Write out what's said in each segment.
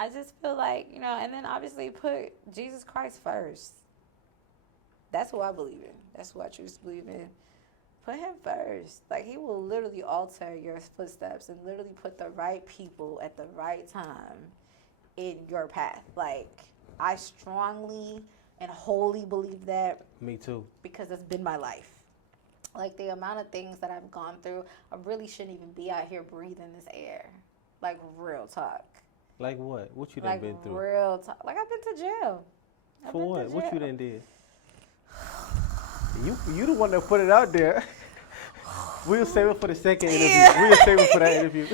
I just feel like, and then obviously put Jesus Christ first. That's who I believe in. That's who I choose to believe in. Put him first. Like, he will literally alter your footsteps and literally put the right people at the right time in your path. Like, I strongly and wholly believe that. Me too. Because it's been my life. Like, the amount of things that I've gone through, I really shouldn't even be out here breathing this air. Like, real talk. Like what? What you done been through? Like, real talk. Like, I've been to jail. For what? What you done did? You the one that put it out there. We'll save it for the second interview. Yeah. We'll save it for that interview.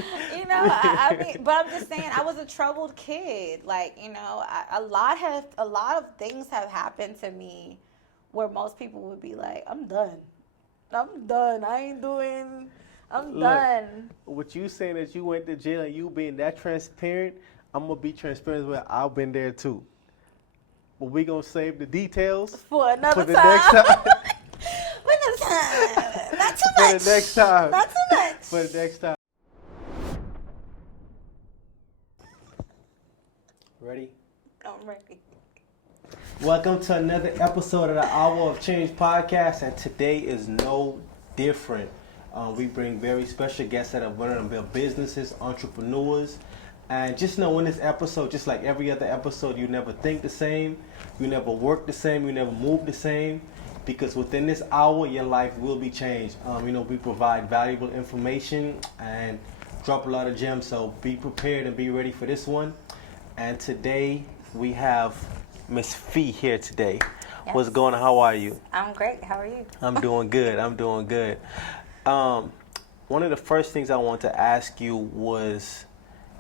I mean, but I'm just saying, I was a troubled kid. Like, a lot of things have happened to me where most people would be like, I'm done. I ain't doing. I'm done. What you saying that you went to jail and you being that transparent, I'm gonna be transparent as well. I've been there too. But we gonna save the details for another for the time. Next time. For another time. Not too much. For the next time. Not too much. For the next time. Ready? I'm ready. Welcome to another episode of the Hour of Change podcast, and today is no different. We bring very special guests that have learned to build businesses, entrepreneurs, and just know in this episode, just like every other episode, you never think the same, you never work the same, you never move the same, because within this hour, your life will be changed. We provide valuable information and drop a lot of gems, so be prepared and be ready for this one. And today, we have Miss Fee here today. Yes. What's going on? How are you? I'm great. How are you? I'm doing good. One of the first things I want to ask you was,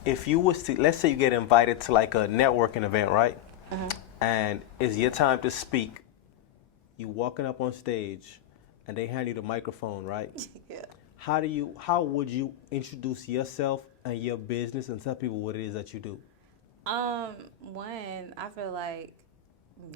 if you was to, let's say you get invited to like a networking event, right? Mm-hmm. And it's your time to speak. You walking up on stage, and they hand you the microphone, right? Yeah. How would you introduce yourself and your business and tell people what it is that you do? One, I feel like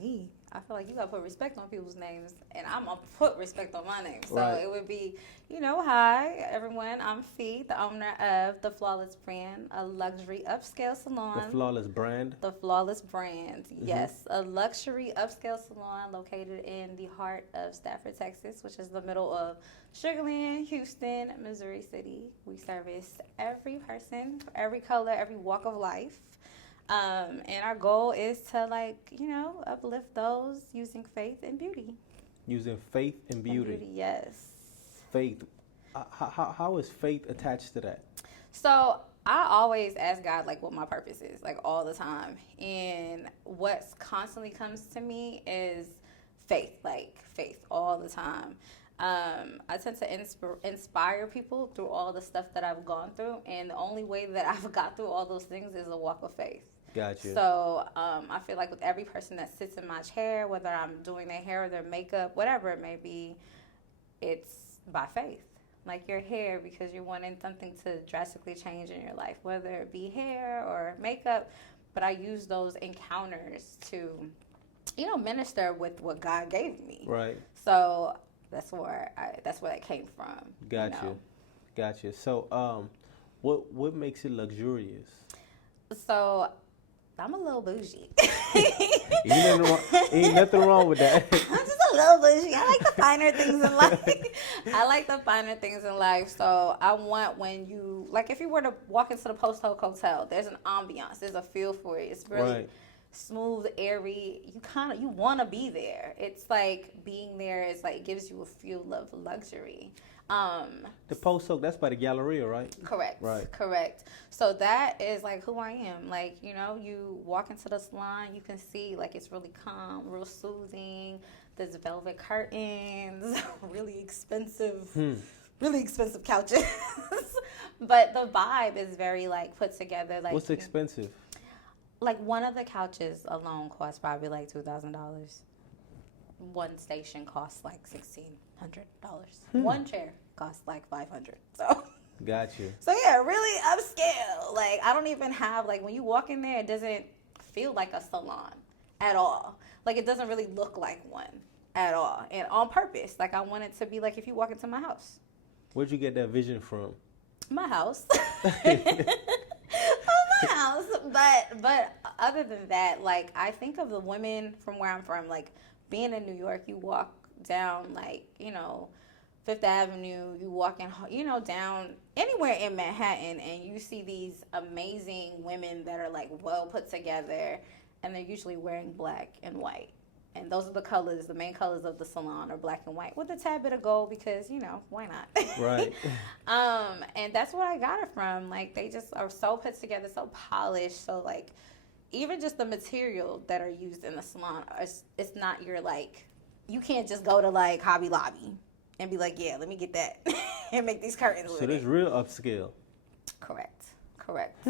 you gotta put respect on people's names, and I'm gonna put respect on my name. So It would be, hi everyone, I'm Fee, the owner of The Flawless Brand, a luxury upscale salon. The Flawless Brand? The Flawless Brand, yes. A luxury upscale salon located in the heart of Stafford, Texas, which is the middle of Sugar Land, Houston, Missouri City. We service every person, every color, every walk of life. And our goal is to uplift those using faith and beauty. Using faith and beauty. Yes. Faith. How is faith attached to that? So I always ask God what my purpose is, all the time. And what constantly comes to me is faith, faith all the time. I tend to inspire people through all the stuff that I've gone through. And the only way that I've got through all those things is a walk of faith. Gotcha. So I feel like with every person that sits in my chair, whether I'm doing their hair or their makeup, whatever it may be, it's by faith. Like your hair, because you're wanting something to drastically change in your life, whether it be hair or makeup. But I use those encounters to, minister with what God gave me. Right. So that's where that came from. Gotcha. So what makes it luxurious? So I'm a little bougie. Ain't nothing wrong with that. I'm just a little bougie. I like the finer things in life. So I want when you, if you were to walk into the Post Oak Hotel, there's an ambiance. There's a feel for it. It's really smooth, airy. You want to be there. It's like being there is it gives you a feel of luxury. The Post Oak, that's by the Galleria, right? Correct. Right. Correct. So that is who I am. You walk into the salon, you can see it's really calm, real soothing. There's velvet curtains, really expensive couches. But the vibe is very put together. What's expensive? One of the couches alone costs probably $2,000. One station costs $1,600. One chair costs $500. So Gotcha. So yeah, really upscale. I don't even have when you walk in there, it doesn't feel like a salon at all. It doesn't really look like one at all, and on purpose. I want it to be if you walk into my house. Where'd you get that vision from? My house. house. But other than that, like I think of the women from where I'm from, like being in New York, you walk down like, Fifth Avenue, you walk in, down anywhere in Manhattan, and you see these amazing women that are like well put together, and they're usually wearing black and white. And those are the colors, the main colors of the salon are black and white with a tad bit of gold because, why not? Right. And that's where I got it from. Like, they just are so put together, so polished. So, like, even just the material that are used in the salon, it's not your, like, you can't just go to, like, Hobby Lobby and be like, yeah, let me get that and make these curtains with So this it. real upscale. Correct. Correct.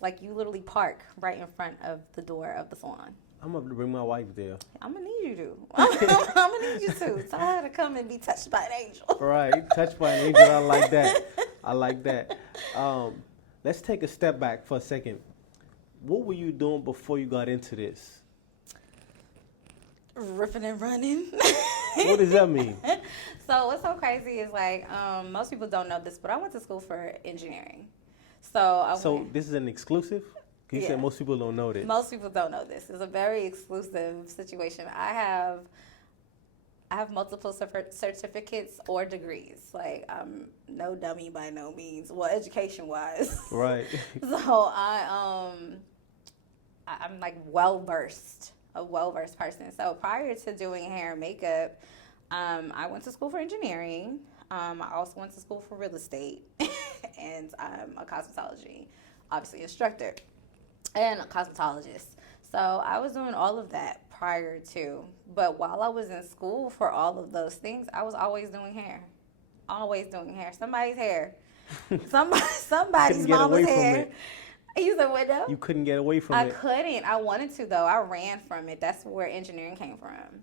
Like, you literally park right in front of the door of the salon. I'm going to bring my wife there. I'm going to need you to. I'm going to need you to. Tell her to come and be touched by an angel. Right. Touched by an angel. I like that. Let's take a step back for a second. What were you doing before you got into this? Ripping and running. What does that mean? So what's so crazy is like most people don't know this, but I went to school for engineering. So this is an exclusive? You said most people don't know this. Most people don't know this. It's a very exclusive situation. I have multiple certificates or degrees. Like, I'm no dummy by no means. Well, education-wise. Right. So I'm like a well-versed person. So prior to doing hair and makeup, I went to school for engineering. I also went to school for real estate, and I'm a cosmetology, obviously instructor, and a cosmetologist. So I was doing all of that prior to, but while I was in school for all of those things, I was always doing hair. Somebody's hair. Somebody's mama's hair. You said what though? You couldn't get away from it. I couldn't. I wanted to though. I ran from it. That's where engineering came from.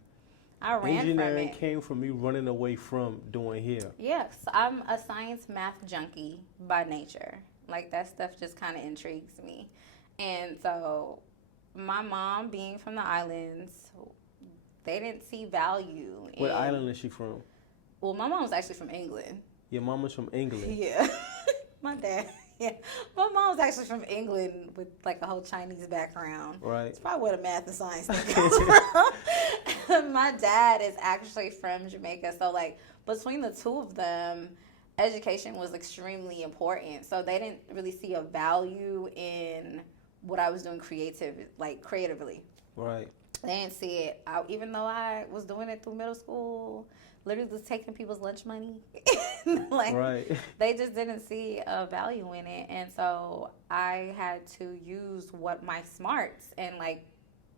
Engineering came from you running away from doing hair. Yes, I'm a science math junkie by nature. Like, that stuff just kind of intrigues me. And so my mom, being from the islands, they didn't see value in... What island is she from? Well, my mom was actually from England. Your mom was from England? Yeah. My dad. Yeah. My mom's actually from England with like a whole Chinese background. Right. It's probably where the math and science thing comes from. My dad is actually from Jamaica. So like between the two of them, education was extremely important. So they didn't really see a value in what I was doing creatively. Right. They didn't see it. Even though I was doing it through middle school, literally just taking people's lunch money. Right. They just didn't see a value in it. And so I had to use my smarts and like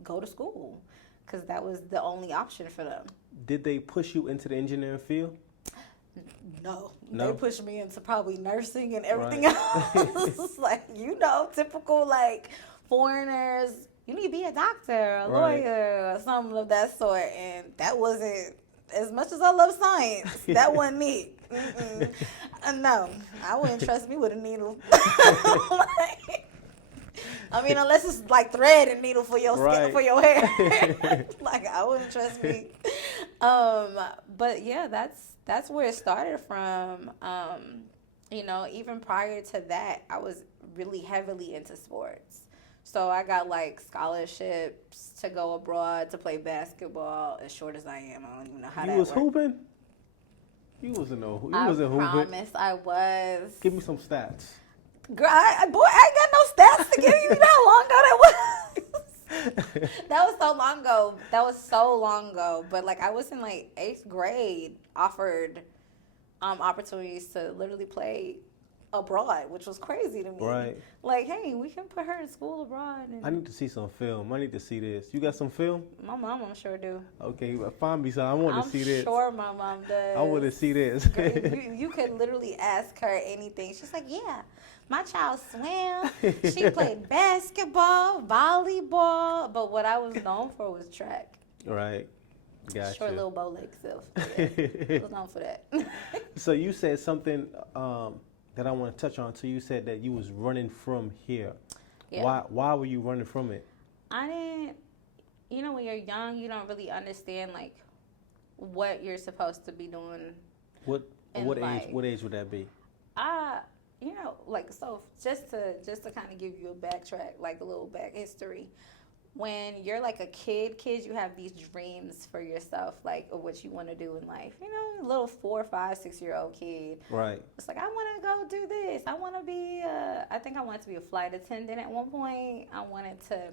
go to school because that was the only option for them. Did they push you into the engineering field? No. No? They pushed me into probably nursing and everything else. Like, typical like foreigners. You need to be a doctor, a lawyer, or something of that sort. And that wasn't, as much as I love science, that wasn't me. No, I wouldn't trust me with a needle. Unless it's like thread and needle for your skin, for your hair. Like, I wouldn't trust me. But yeah, that's where it started from. Even prior to that, I was really heavily into sports. So I got like scholarships to go abroad to play basketball. As short as I am, I don't even know how that works. You was hooping? You wasn't hooping. I promise I was. Give me some stats. Girl, I ain't got no stats to give you. You know how long ago that was? That was so long ago. But like I was in like 8th grade, offered opportunities to literally play abroad, which was crazy to me. Right. Like, hey, we can put her in school abroad. And I need to see some film. I need to see this. You got some film? my mom, I'm sure do. Okay, find me some. I want to see this. I'm sure my mom does. I want to see this. you could literally ask her anything. She's like, yeah, my child swam. She played basketball, volleyball. But what I was known for was track. Right. Gotcha. Short little bow leg self. Yeah, I was known for that. So you said something that I want to touch on. So you said that you was running from here. Yeah. Why were you running from it? I didn't, when you're young, you don't really understand like what you're supposed to be doing. What age would that be? like, so just to kind of give you a backtrack, like a little back history. When you're like a kids, you have these dreams for yourself, like of what you want to do in life. A little 4, 5, 6-year-old kid. Right. It's like, I want to go do this. I want to be. I think I wanted to be a flight attendant at one point. I wanted to,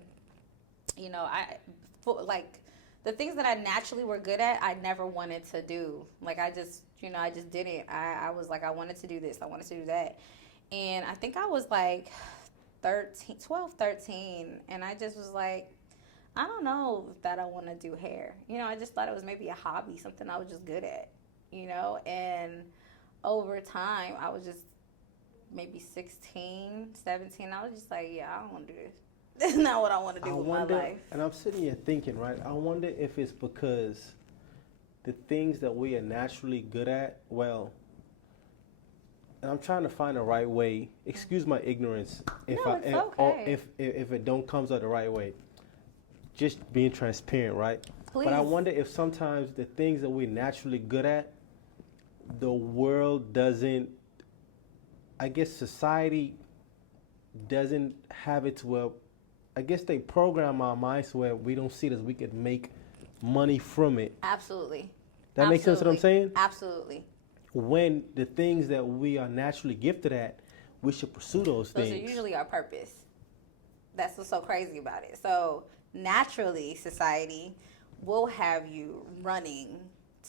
like the things that I naturally were good at, I never wanted to do. Like I just didn't. I was like, I wanted to do this. I wanted to do that. And I think I was like 12, 13. And I just was like, I don't know that I want to do hair. I just thought it was maybe a hobby, something I was just good at, And over time, I was just maybe 16, 17. I was just like, yeah, I don't want to do this. That's not what I want to do with my life. And I'm sitting here thinking, right? I wonder if it's because the things that we are naturally good at, well, and I'm trying to find the right way. Excuse my ignorance if okay. if it don't comes out the right way. Just being transparent, right? Please. But I wonder if sometimes the things that we're naturally good at, the world doesn't, I guess society doesn't have it to where, I guess they program our minds where we don't see it as we could make money from it. Absolutely. That makes sense what I'm saying? Absolutely. When the things that we are naturally gifted at, we should pursue those things. Those are usually our purpose. That's what's so crazy about it. So naturally, society will have you running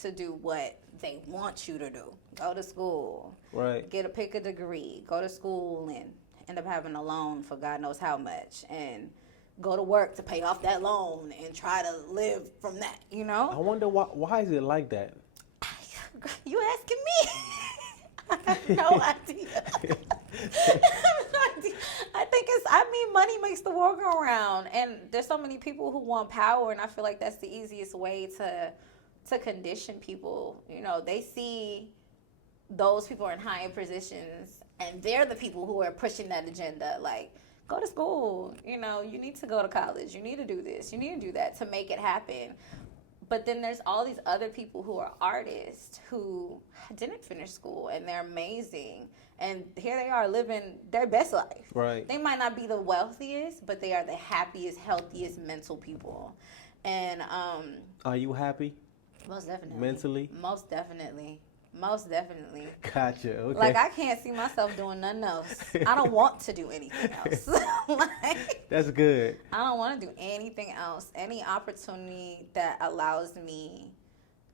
to do what they want you to do. Go to school. Right. Pick a degree. Go to school and end up having a loan for God knows how much. And go to work to pay off that loan and try to live from that, I wonder why is it like that? You asking me? I have no idea. I think money makes the world go around, and there's so many people who want power, and I feel like that's the easiest way to condition people. They see those people in higher positions, and they're the people who are pushing that agenda. Like, go to school. You need to go to college. You need to do this. You need to do that to make it happen. But then there's all these other people who are artists who didn't finish school, and they're amazing. And here they are living their best life. Right. They might not be the wealthiest, but they are the happiest, healthiest mental people. And are you happy? Most definitely. Mentally? Most definitely. Most definitely. Gotcha. Okay. Like, I can't see myself doing nothing else. I don't want to do anything else. That's good. I don't want to do anything else. Any opportunity that allows me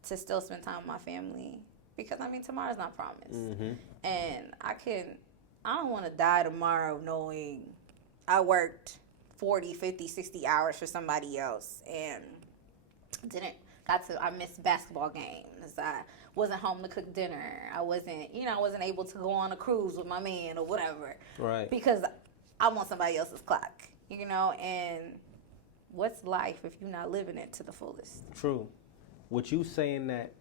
to still spend time with my family. Because, tomorrow's not promised. Mm-hmm. And I don't want to die tomorrow knowing I worked 40, 50, 60 hours for somebody else and I missed basketball games. I wasn't home to cook dinner. I wasn't able to go on a cruise with my man or whatever. Right. Because I want somebody else's clock, and what's life if you're not living it to the fullest? True. With you saying that,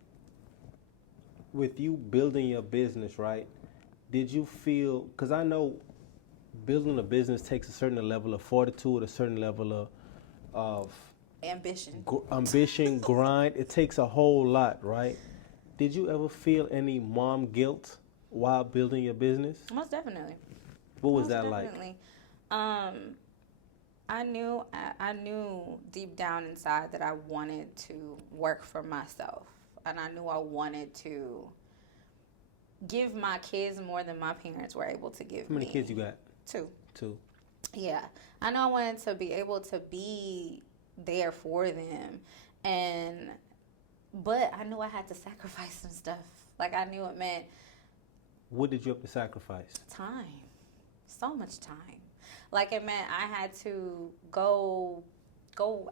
with you building your business, right, did you feel, because I know building a business takes a certain level of fortitude, a certain level of ambition, grind. It takes a whole lot, right? Did you ever feel any mom guilt while building your business? Most definitely. What was that like? I knew deep down inside that I wanted to work for myself, and I knew I wanted to give my kids more than my parents were able to give me. How many kids you got? 2. Yeah, I know I wanted to be able to be there for them, but I knew I had to sacrifice some stuff. Like, I knew it meant. What did you have to sacrifice? Time. So much time. Like, it meant I had to go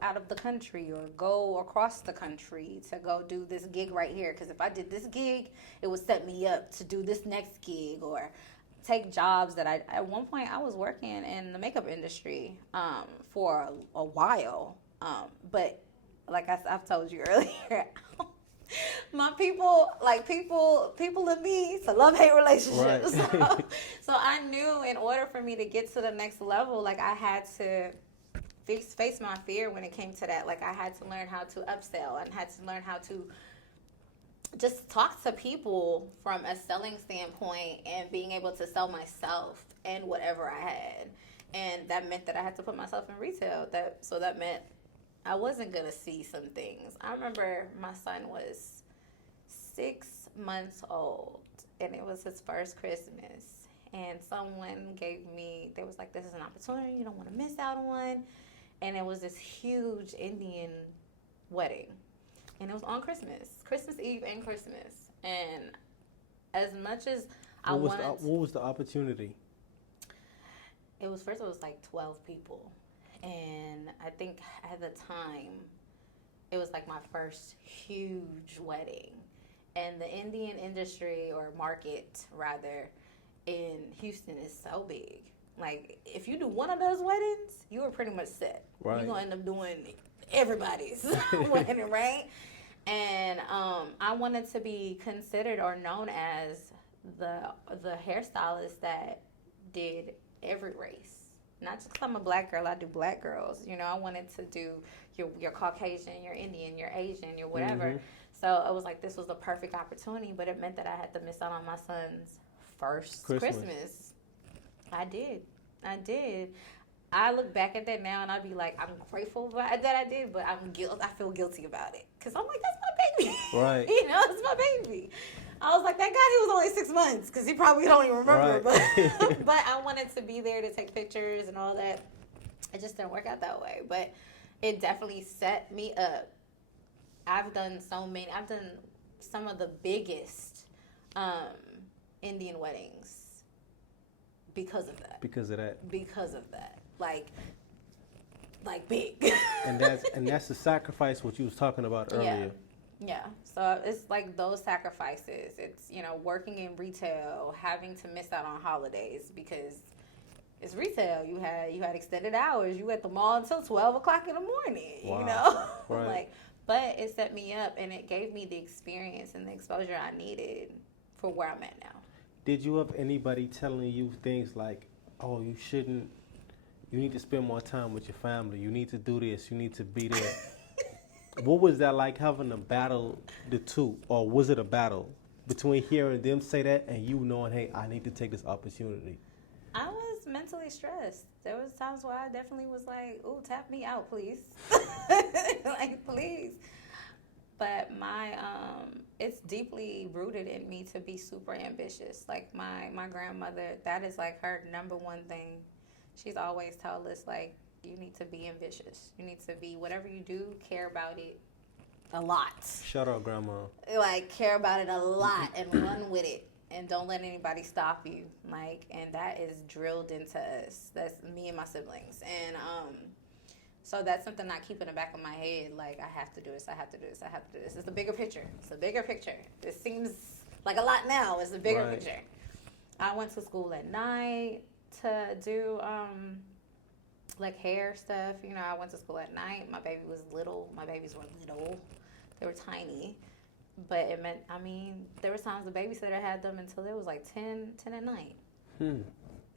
out of the country or go across the country to go do this gig right here. Because if I did this gig, it would set me up to do this next gig or take jobs that at one point I was working in the makeup industry for a while. But like I've told you earlier, my people and me, it's a love-hate relationship. Right. So I knew in order for me to get to the next level, like, I had to face my fear when it came to that. Like, I had to learn how to upsell and had to learn how to just talk to people from a selling standpoint and being able to sell myself and whatever I had. And that meant that I had to put myself in retail. So that meant I wasn't going to see some things. I remember my son was 6 months old, and it was his first Christmas. And someone they was like, this is an opportunity you don't want to miss out on. And it was this huge Indian wedding. And it was on Christmas Eve and Christmas. And as much as what was the opportunity? It was 12 people. And I think at the time, it was like my first huge wedding. And the Indian industry, or market rather, in Houston is so big. Like, if you do one of those weddings, you are pretty much set. Right. You're going to end up doing everybody's wedding, right? And I wanted to be considered or known as the hairstylist that did every race. Not just because I'm a black girl, I do black girls. You know, I wanted to do your Caucasian, your Indian, your Asian, your whatever. Mm-hmm. So I was like, this was the perfect opportunity, but it meant that I had to miss out on my son's first Christmas. I did. I look back at that now and I'd be like, I'm grateful that I did, but I feel guilty about it. Because I'm like, that's my baby. Right. You know, it's my baby. I was like, that guy, he was only 6 months, because he probably don't even remember. Right. But I wanted to be there to take pictures and all that. It just didn't work out that way. But it definitely set me up. I've done some of the biggest Indian weddings because of that. Because of that. Like big. and that's the sacrifice what you was talking about earlier. Yeah. So it's like those sacrifices. It's, you know, working in retail, having to miss out on holidays because it's retail. You had extended hours. You at the mall until 12 o'clock in the morning. Wow. You know, Right. but it set me up and it gave me the experience and the exposure I needed for where I'm at now. Did you have anybody telling you things like, oh, you need to spend more time with your family. You need to do this. You need to be there. What was that like, having to battle the two? Or was it a battle between hearing them say that and you knowing, hey, I need to take this opportunity? I was mentally stressed. There was times where I definitely was like, ooh, tap me out, please. Like, please. But it's deeply rooted in me to be super ambitious. Like, my grandmother, that is like her number one thing. She's always told us, like, you need to be ambitious. You need to be, whatever you do, care about it a lot. Shout out, Grandma. Like, care about it a lot and run with it. And don't let anybody stop you. Like, and that is drilled into us. That's me and my siblings. And so that's something I keep in the back of my head. Like, I have to do this. I have to do this. I have to do this. It's the bigger picture. It's a bigger picture. It seems like a lot now. It's a bigger Right. picture. I went to school at night to do like hair stuff. You know, I went to school at night. My baby was little. My babies were little. They were tiny. But it meant, I mean, there were times the babysitter had them until it was like 10 at night. And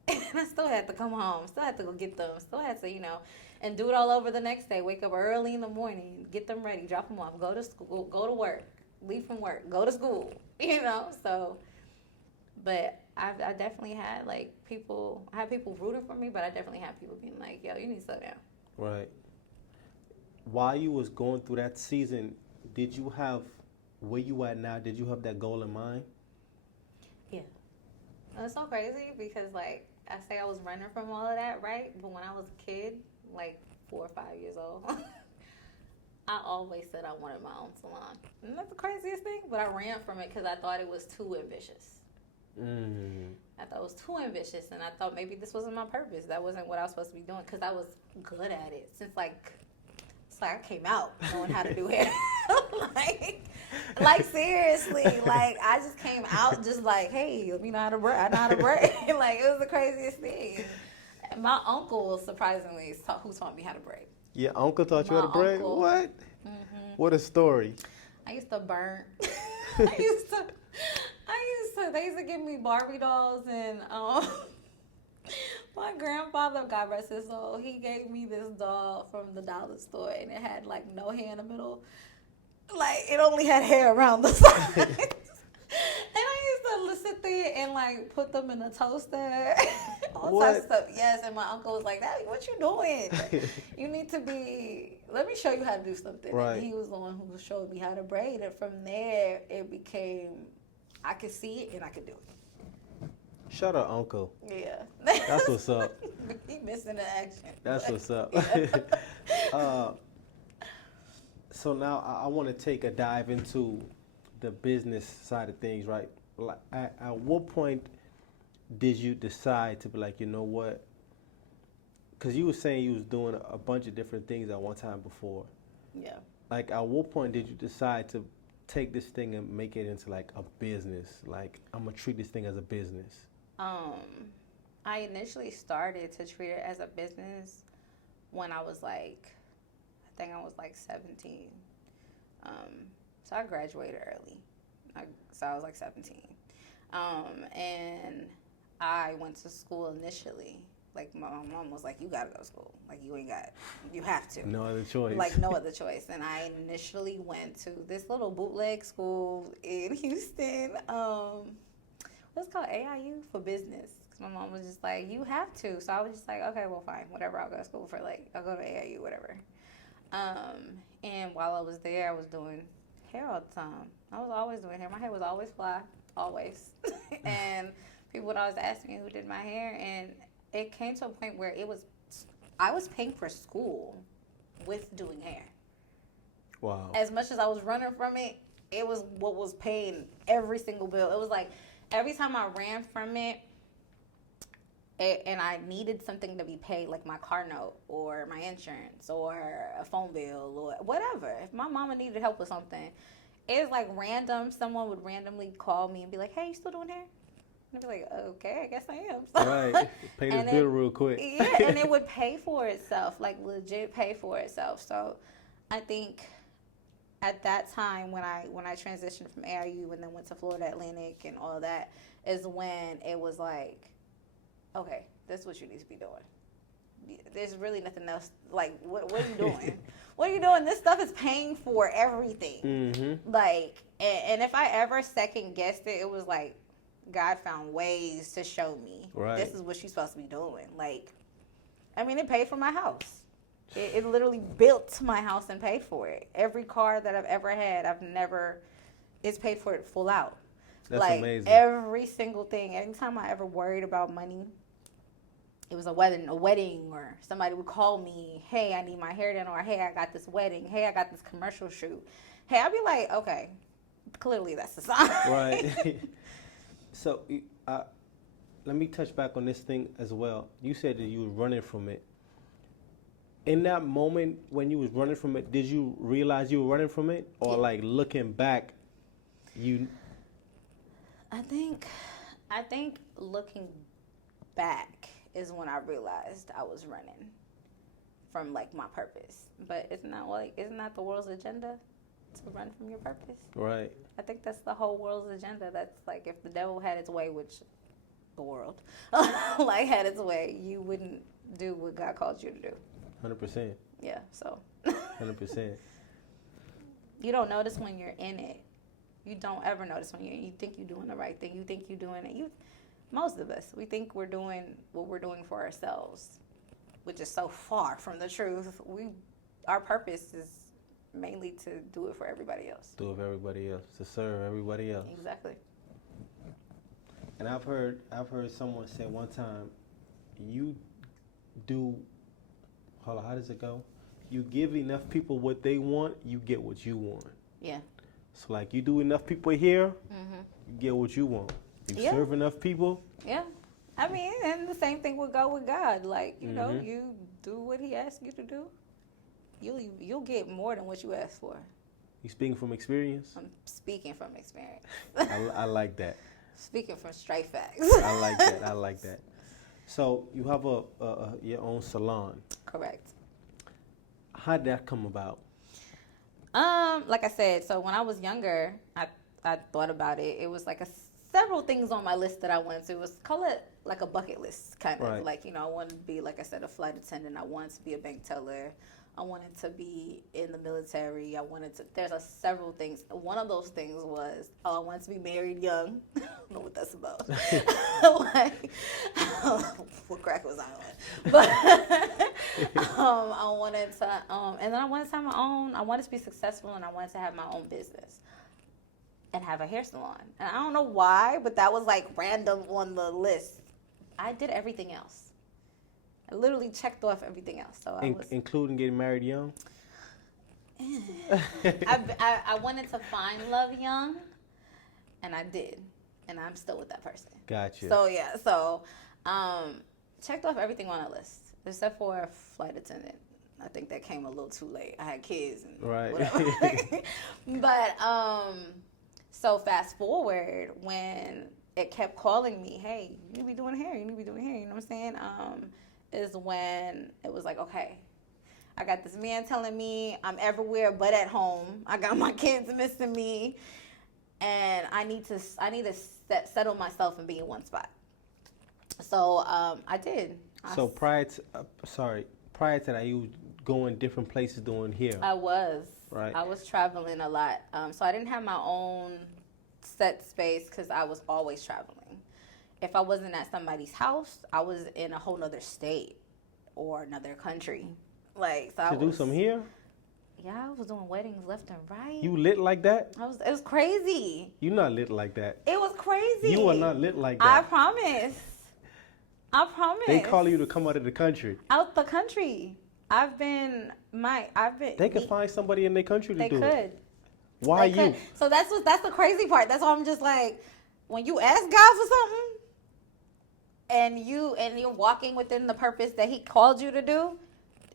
I still had to come home. Still had to go get them. Still had to, you know, and do it all over the next day. Wake up early in the morning, get them ready, drop them off, go to school, go to work, leave from work, go to school, you know. So, but I definitely had, like, I had people rooting for me, but I definitely had people being like, yo, you need to slow down. Right. While you was going through that season, did you have, where you at now, did you have that goal in mind? Yeah. It's so crazy because, like, I say I was running from all of that, right? But when I was a kid, like 4 or 5 years old, I always said I wanted my own salon. And that's the craziest thing, but I ran from it because I thought it was too ambitious. I thought it was too ambitious, and I thought maybe this wasn't my purpose. That wasn't what I was supposed to be doing because I was good at it since, like, it's like I came out knowing how to do hair. like seriously, like I just came out just like, hey, let me know how to braid. I know how to braid. Like, it was the craziest thing. And my uncle, surprisingly, who taught me how to braid. Your uncle taught you how to braid? Uncle. What? Mm-hmm. What a story. I used to burn. They used to give me Barbie dolls, and my grandfather, God rest his soul, he gave me this doll from the dollar store, and it had like no hair in the middle. Like, it only had hair around the sides. And I used to sit there and, like, put them in a toaster. All types of stuff. Yes, and my uncle was like, "That, what you doing? You need to be, let me show you how to do something." Right. And he was the one who showed me how to braid. And from there, it became, I could see it and I could do it. Shout out Uncle. Yeah. That's what's up. He missing the action. That's what's up. So now I want to take a dive into the business side of things, right? Like, at what point did you decide to be like, you know what? Because you were saying you was doing a bunch of different things at one time before. Yeah. Like, at what point did you decide to take this thing and make it into like a business? Like, I'm gonna treat this thing as a business. I initially started to treat it as a business when I was like, I think I was like 17. So I graduated early. So I was like 17. And I went to school initially. Like, my mom was like, you gotta go to school. Like, you have to. No other choice. Like, no other choice. And I initially went to this little bootleg school in Houston. What's called AIU for business. Because my mom was just like, you have to. So I was just like, okay, well, fine. Whatever. I'll go to school for, like, I'll go to AIU, whatever. And while I was there, I was doing hair all the time. I was always doing hair. My hair was always fly. Always. And people would always ask me who did my hair. And it came to a point where I was paying for school with doing hair. Wow. As much as I was running from it, it was what was paying every single bill. It was like every time I ran from it, and I needed something to be paid, like my car note or my insurance or a phone bill or whatever. If my mama needed help with something, it was like random. Someone would randomly call me and be like, "Hey, you still doing hair?" And I'd be like, "Okay, I guess I am." Right. Pay this bill real quick. Yeah, and it would pay for itself, like legit pay for itself. So I think at that time when I transitioned from AIU and then went to Florida Atlantic and all of that is when it was like, okay, this is what you need to be doing. There's really nothing else. Like, what are you doing? What are you doing? This stuff is paying for everything. Mm-hmm. Like, and if I ever second guessed it, it was like God found ways to show me, right, this is what you're supposed to be doing. Like, I mean, it paid for my house. It literally built my house and paid for it. Every car that I've ever had, it's paid for it full out. That's like, amazing. Every single thing. Anytime I ever worried about money, it was a wedding, or somebody would call me, "Hey, I need my hair done," or "Hey, I got this wedding," "Hey, I got this commercial shoot." Hey, I'd be like, okay, clearly that's the sign. Right. So, let me touch back on this thing as well. You said that you were running from it. In that moment when you was running from it, did you realize you were running from it? Or like looking back, I think looking back is when I realized I was running from like my purpose. But isn't that the world's agenda? To run from your purpose? Right. I think that's the whole world's agenda. That's like, if the devil had its way, which the world like had its way, you wouldn't do what God called you to do. 100%. Yeah, so 100%. You don't notice when you're in it. You don't ever notice when you think you're doing the right thing. You think you're doing it. Most of us, we think we're doing what we're doing for ourselves, which is so far from the truth. Our purpose is mainly to do it for everybody else. Do it for everybody else. To serve everybody else. Exactly. And I've heard someone say one time, you do, hold on, how does it go? You give enough people what they want, you get what you want. Yeah. So like, you do enough people here, you get what you want. You serve enough people. Yeah. I mean, and the same thing would go with God. Like, you know, you do what he asks you to do, you'll get more than what you ask for. You speaking from experience? I'm speaking from experience. I like that. Speaking from straight facts. I like that. So you have your own salon. Correct. How did that come about? Like I said, so when I was younger, I thought about it. It was like several things on my list that I wanted to. Call it like a bucket list, kind of. Right. Like, you know, I wanted to be, like I said, a flight attendant. I wanted to be a bank teller. I wanted to be in the military. There's several things. One of those things was, I wanted to be married young. I don't know what that's about. Like, what crack was I on? But I wanted to, and then I wanted to have my own, I wanted to be successful, and I wanted to have my own business and have a hair salon. And I don't know why, but that was like random on the list. I did everything else. I literally checked off everything else. So including getting married young? I wanted to find love young, and I did. And I'm still with that person. Gotcha. So, yeah. So, checked off everything on the list, except for a flight attendant. I think that came a little too late. I had kids and whatever. But, so fast forward, when it kept calling me, hey, you need to be doing hair, you know what I'm saying? Is when it was like, okay, I got this man telling me I'm everywhere but at home. I got my kids missing me, and I need to settle myself and be in one spot. So I did. Prior to that, you were going different places doing hair. I was. Right. I was traveling a lot. So I didn't have my own set space because I was always traveling. If I wasn't at somebody's house, I was in a whole nother state or another country. Like, so do some hair? Yeah, I was doing weddings left and right. You lit like that? It was crazy. You not lit like that. It was crazy. You are not lit like that. I promise. They call you to come out of the country. Out the country. They could find somebody in their country to do it. They could. Why you? So that's the crazy part. That's why I'm just like, when you ask God for something, and you're walking within the purpose that He called you to do,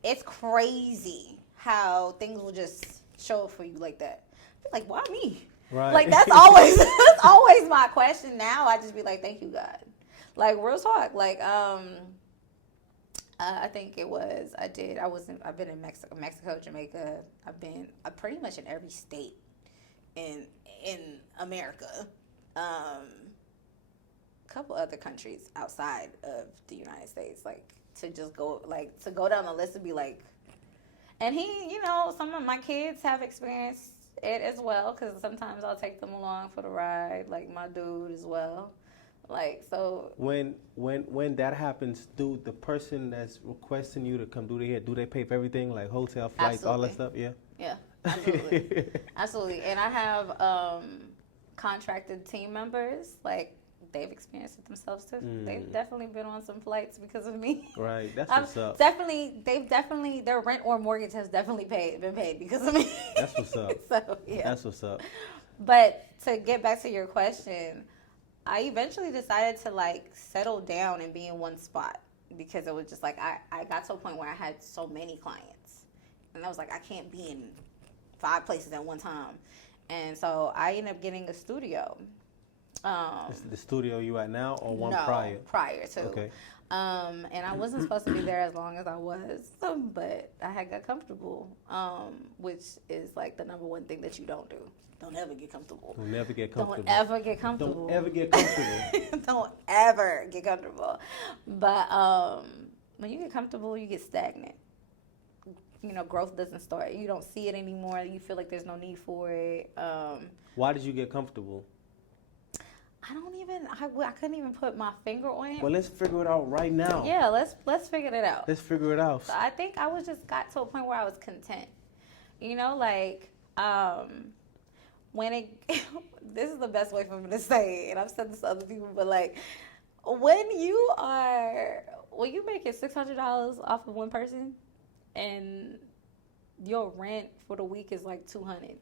it's crazy how things will just show up for you like that. Like, why me? Right. Like, that's always my question. Now I just be like, thank you, God. Like, real talk. Like, I think it was, I've been in Mexico, Jamaica. I've been pretty much in every state in America. Couple other countries outside of the United States, like to go down the list and be like, and some of my kids have experienced it as well, because sometimes I'll take them along for the ride, like my dude as well, like, so. When that happens, do the person that's requesting you to come do the hair, do they pay for everything, like hotel, flights, absolutely. all that stuff? Yeah, absolutely. Absolutely. And I have contracted team members, like, they've experienced it themselves too. They've definitely been on some flights because of me. Right, that's what's up. Definitely, their rent or mortgage has definitely been paid because of me. That's what's up. So, yeah. That's what's up. But to get back to your question, I eventually decided to like settle down and be in one spot, because it was just like I got to a point where I had so many clients, and I was like, I can't be in 5 places at one time. And so I ended up getting a studio. The studio you at now, or one prior to. Okay. And I wasn't supposed to be there as long as I was, but I had got comfortable, which is like the number one thing that you don't do. Don't ever get comfortable. Don't ever get comfortable. Don't ever get comfortable. Don't ever get comfortable. Don't ever get comfortable. But when you get comfortable, you get stagnant. Growth doesn't start. You don't see it anymore. You feel like there's no need for it. Why did you get comfortable? I couldn't even put my finger on it. Well, let's figure it out right now. Yeah, let's figure it out. Let's figure it out. So I think I got to a point where I was content. When this is the best way for me to say it, and I've said this to other people, but like, when you make it $600 off of one person, and your rent for the week is like $200.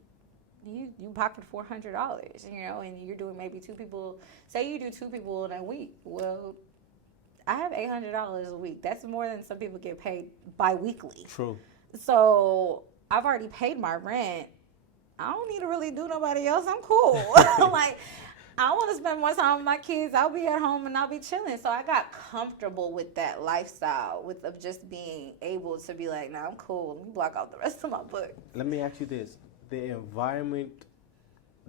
You pocket $400, and you're doing maybe 2 people. Say you do 2 people in a week. Well, I have $800 a week. That's more than some people get paid bi-weekly. True. So I've already paid my rent. I don't need to really do nobody else. I'm cool. Like, I want to spend more time with my kids. I'll be at home and I'll be chilling. So I got comfortable with that lifestyle, of just being able to be like, nah, I'm cool. Let me block out the rest of my book. Let me ask you this. The environment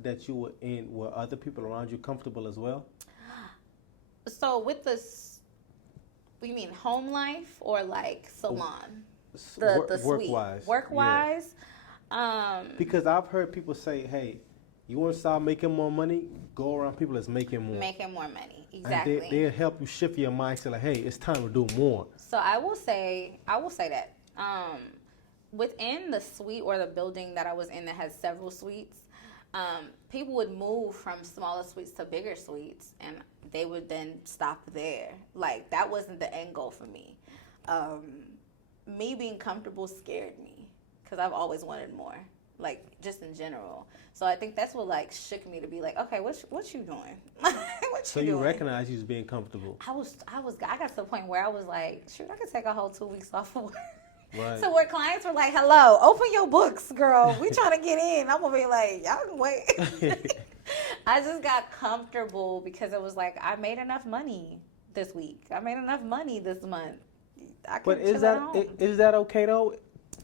that you were in, were other people around you comfortable as well? So with this, you mean home life or like salon? the work suite. wise. Work wise. Because I've heard people say, "Hey, you want to start making more money? Go around people that's making more. Making more money, exactly. And they'll help you shift your mindset. Like, hey, it's time to do more." So I will say that within the suite or the building that I was in that had several suites, people would move from smaller suites to bigger suites, and they would then stop there. Like, that wasn't the end goal for me. Me being comfortable scared me because I've always wanted more, like, just in general. So I think that's what, like, shook me to be like, okay, what you doing? So you recognize you was being comfortable. I got to the point where I was like, shoot, I could take a whole 2 weeks off of work. Right. So where clients were like, hello, open your books, girl. We trying to get in. I'm going to be like, y'all can wait. I just got comfortable because it was like, I made enough money this week. I made enough money this month. But is that okay though?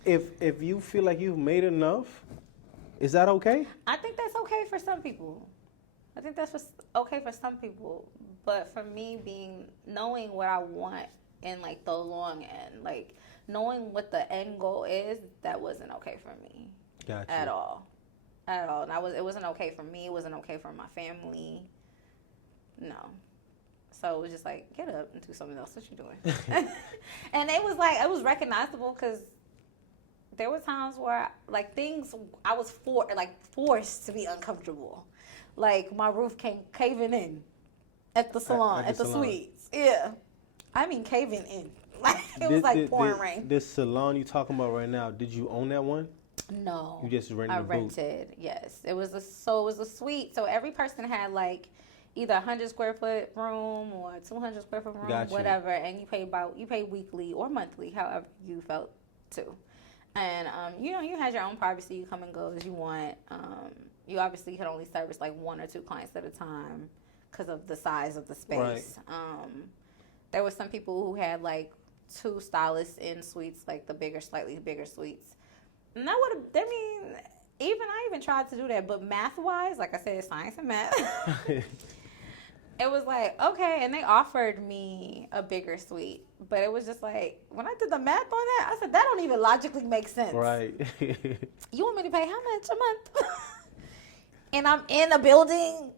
If you feel like you've made enough, is that okay? I think that's okay for some people. I think that's okay for some people. But for me, knowing what I want in like the long end, like knowing what the end goal is, that wasn't okay for me. Gotcha. At all. And it wasn't okay for me. It wasn't okay for my family. No. So it was just like, get up and do something else. What you doing? And it was recognizable because there were times where I was forced to be uncomfortable. Like my roof came caving in at the salon, at the suites. Yeah. I mean caving in. Like it was like pouring rain. This salon you talking about right now, did you own that one? No. You just rented I rented, yes. It was a suite. So every person had like either 100 square foot room or 200 square foot room, whatever, and you pay weekly or monthly, however you felt to. And you had your own privacy. You come and go as you want. You obviously could only service like 1 or 2 clients at a time because of the size of the space. Right. There were some people who had like 2 stylists in suites, like the slightly bigger suites. And I even tried to do that, but math-wise, like I said, science and math, it was like, okay, and they offered me a bigger suite, but it was just like, when I did the math on that, I said, that don't even logically make sense. Right. You want me to pay how much a month? And I'm in a building?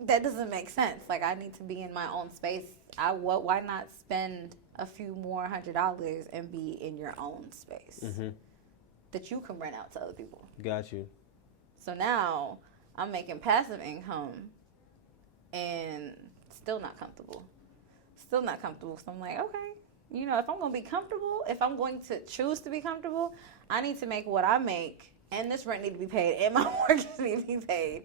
That doesn't make sense. Like, I need to be in my own space. Why not spend a few more $100 and be in your own space that you can rent out to other people? Got you. So now I'm making passive income and still not comfortable. So I'm like, okay, if I'm going to be comfortable, if I'm going to choose to be comfortable, I need to make what I make, and this rent need to be paid, and my mortgage need to be paid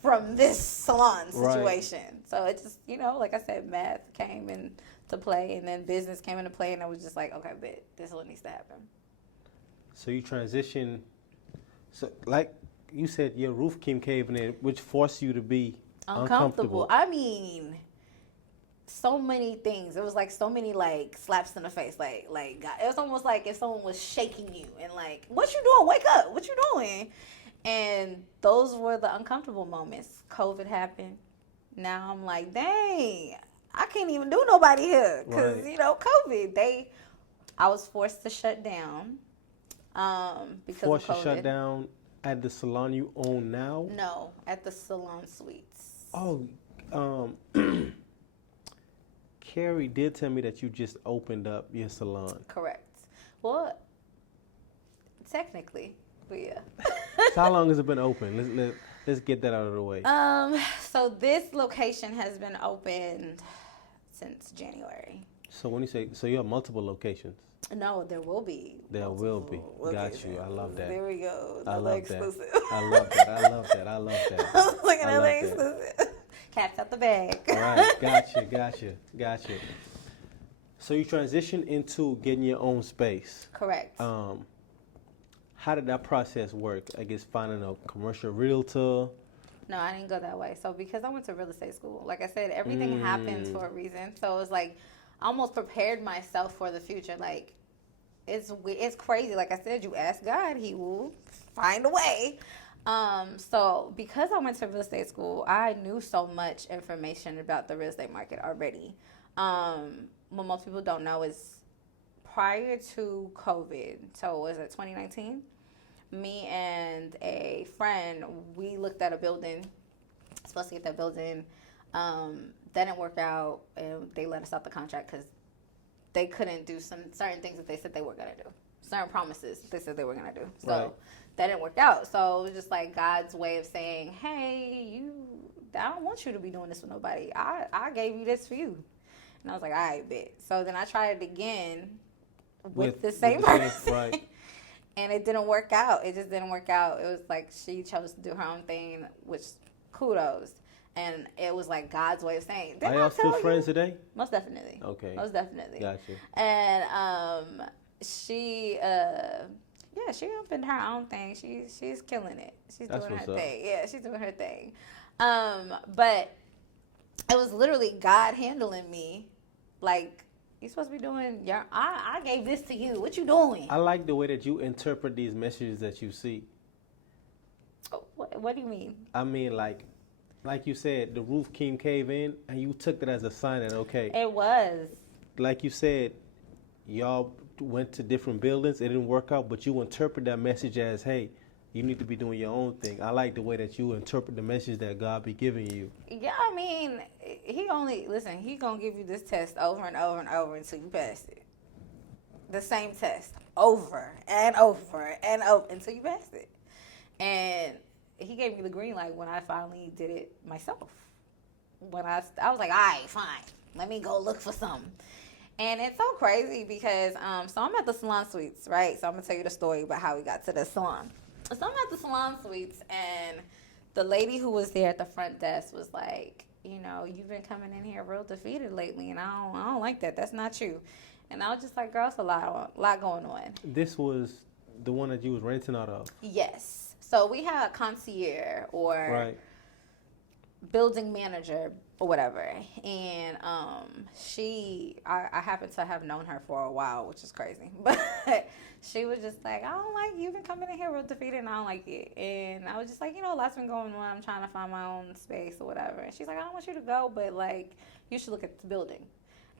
from this salon situation. Right. So it's just, like I said, math came into play, and then business came into play, and I was just like, okay, but this is what needs to happen. So you transition. So like you said, your roof came caving in, which forced you to be uncomfortable. I mean, so many things. It was like so many like slaps in the face. Like God, it was almost like if someone was shaking you and like, what you doing? Wake up! What you doing? And those were the uncomfortable moments. COVID happened. Now I'm like, dang, I can't even do nobody here because COVID. I was forced to shut down. Because forced of COVID. To shut down at the salon you own now? No, at the Salon Suites. Oh, Carrie did tell me that you just opened up your salon. Correct. Well, technically, but yeah. So how long has it been open? Let's get that out of the way. So this location has been opened since January. So when you say, so you have multiple locations? No, there will be. There will be. Got you. I love that. There we go. Another exclusive. I love that. I love that. I love that. I was like, another exclusive. Cat's out the bag. All right. Gotcha. So you transitioned into getting your own space. Correct. How did that process work? I guess finding a commercial realtor. No, I didn't go that way. So because I went to real estate school, like I said, everything happens for a reason. So it was like I almost prepared myself for the future. Like it's crazy. Like I said, you ask God, He will find a way. So because I went to real estate school, I knew so much information about the real estate market already. What most people don't know is prior to COVID, so was it 2019? Me and a friend, we looked at a building, supposed to get that building. That didn't work out, and they let us out the contract because they couldn't do some certain things that they said they were going to do. Certain promises they said they were going to do. So that didn't work out. So it was just like God's way of saying, hey, I don't want you to be doing this with nobody. I gave you this for you. And I was like, all right, bet. So then I tried it again with the same person. Right. And it didn't work out. It just didn't work out. It was like she chose to do her own thing, which kudos. And it was like God's way of saying. Are y'all still friends today? Most definitely. Okay. Most definitely. Gotcha. And she up in her own thing. She's killing it. She's doing her thing. Yeah, she's doing her thing. But it was literally God handling me. Like, you're supposed to be doing I gave this to you. What you doing? I like the way that you interpret these messages that you see. What do you mean? I mean, like you said, the roof came cave in, and you took that as a sign that, okay. It was. Like you said, y'all went to different buildings. It didn't work out, but you interpret that message as, hey, you need to be doing your own thing. I like the way that you interpret the message that God be giving you. Yeah, I mean, he going to give you this test over and over and over until you pass it. The same test over and over and over until you pass it. And he gave me the green light when I finally did it myself. When I was like, all right, fine. Let me go look for some. And it's so crazy because, so I'm at the Salon Suites, right? So I'm going to tell you the story about how we got to the salon. So I'm at the Salon Suites, and the lady who was there at the front desk was like, you've been coming in here real defeated lately, and I don't like that. That's not you. And I was just like, girl, it's a lot going on. This was the one that you was renting out of? Yes. So we had a concierge or building manager or whatever. And I happen to have known her for a while, which is crazy. But she was just like, I don't like you been coming in here real defeated and I don't like it. And I was just like, lots been going on. I'm trying to find my own space or whatever. And she's like, I don't want you to go, but like you should look at the building.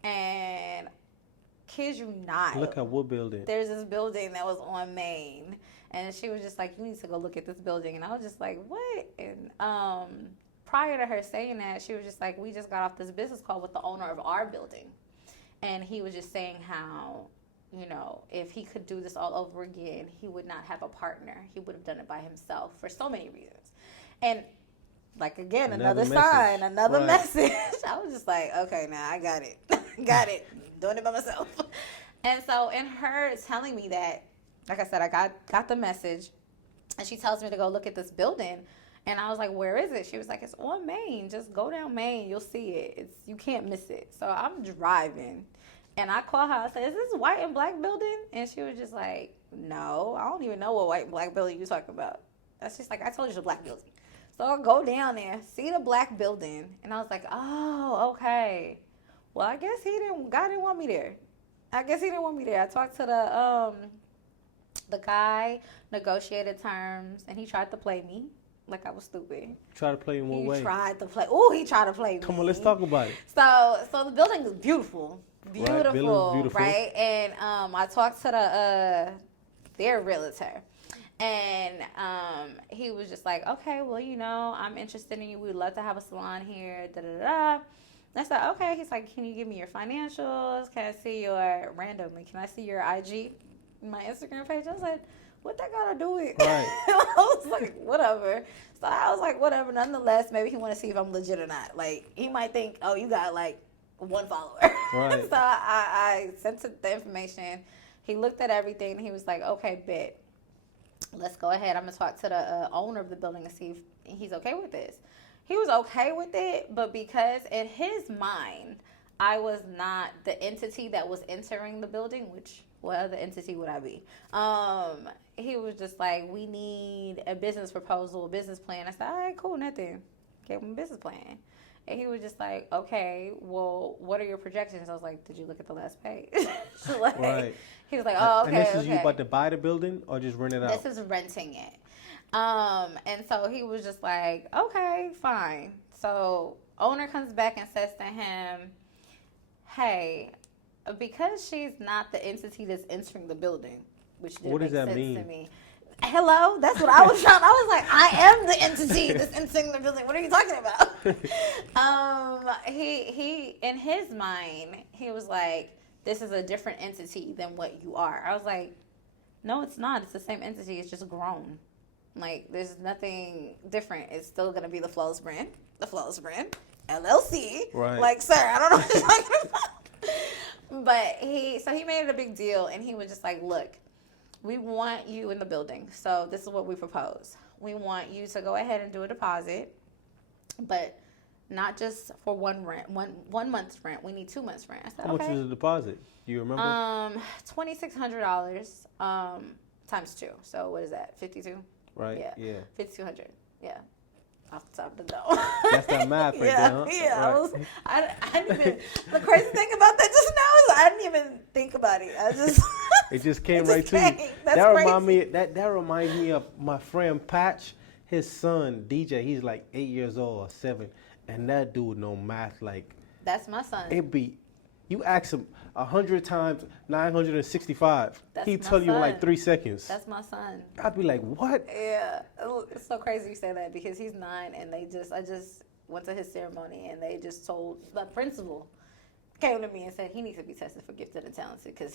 And kid you not. Look at what building? There's this building that was on Main. And she was just like, you need to go look at this building. And I was just like, what? And prior to her saying that, she was just like, we just got off this business call with the owner of our building. And he was just saying how, if he could do this all over again, he would not have a partner. He would have done it by himself for so many reasons. And like, again, another sign, another message. I was just like, okay, now I got it. Got it. Doing it by myself. And so in her telling me that, like I said, I got the message, and she tells me to go look at this building, and I was like, where is it? She was like, it's on Main. Just go down Main. You'll see it. You can't miss it. So I'm driving, and I call her. I said, is this white and black building? And she was just like, no, I don't even know what white and black building you're talking about. That's just like, I told you it's a black building. So I go down there, see the black building, and I was like, oh, okay. Well, I guess God didn't want me there. I talked to the guy, negotiated terms, and he tried to play me like I was stupid. Try to play in what way? He tried to play me. Come on, let's talk about it. So the building is beautiful. Beautiful. Right? And I talked to their realtor. And he was just like, okay, well, I'm interested in you. We'd love to have a salon here. Da-da-da. I said, okay. He's like, can you give me your financials? Can I see can I see your IG? My Instagram page. I was like, what that gotta do with? Right. I was like, whatever. So I was like, whatever. Nonetheless, maybe he want to see if I'm legit or not. Like, he might think, oh, you got like one follower. Right. So I sent him the information. He looked at everything. And he was like, okay, bet. Let's go ahead. I'm gonna talk to the owner of the building and see if he's okay with this. He was okay with it, but because in his mind, I was not the entity that was entering the building, which what other entity would I be? He was just like, we need a business proposal, a business plan. I said, all right, cool, nothing. Gave him a business plan. And he was just like, okay, well, what are your projections? I was like, did you look at the last page? Right. He was like, oh, okay. And this is you about to buy the building or just rent it out? This is renting it. And so he was just like, okay, fine. So owner comes back and says to him, hey, because she's not the entity that's entering the building, which didn't What does make that sense mean? to me. Hello, that's what I was trying. I was like, I am the entity that's entering the building. What are you talking about? He in his mind, he was like, this is a different entity than what you are. I was like, no, it's not. It's the same entity. It's just grown. Like, there's nothing different. It's still gonna be the Flawless brand, LLC. Right. Like, sir, I don't know what you're talking about. But he made it a big deal, and he was just like, look, we want you in the building. So this is what we propose. We want you to go ahead and do a deposit, but not just for one month's rent. We need 2 months rent. I said, How much was the deposit? Do you remember? $2,600 times 2. So what is that? 52. Right. Yeah. 5,200. Yeah. Off the top of the dome. That's that math right Yeah, there, huh? yeah. Right. I didn't even. The crazy thing about that just now is I didn't even think about it. I just. It just came It right just to came. you. That's that crazy. reminds me of my friend Patch. His son DJ. He's like 8 years old or 7, and that dude know math like. That's my son. It be, you ask him 100 times 965. That's He my tell you in like son. 3 seconds. That's my son. I'd be like, what? Yeah, it's so crazy you say that because he's 9 and I just went to his ceremony and they just told the principal came to me and said he needs to be tested for gifted and talented because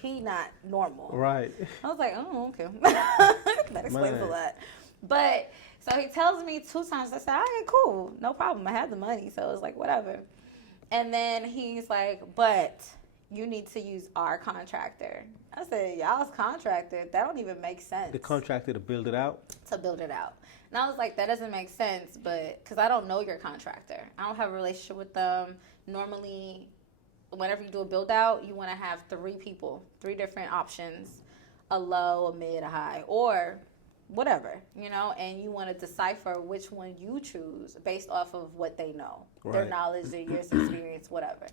he not normal. Right. I was like, oh, okay. That explains Man. a lot. But so he tells me 2 times. I said, all right, cool, no problem. I had the money, so it was like whatever. And then he's like, but you need to use our contractor. I said, y'all's contractor? That don't even make sense. The contractor to build it out. To build it out. And I was like, that doesn't make sense, but because I don't know your contractor. I don't have a relationship with them. Normally, whenever you do a build out, you want to have 3 people, 3 different options, a low, a mid, a high, or whatever, and you want to decipher which one you choose based off of what they know, their Right. knowledge, their years of experience, whatever.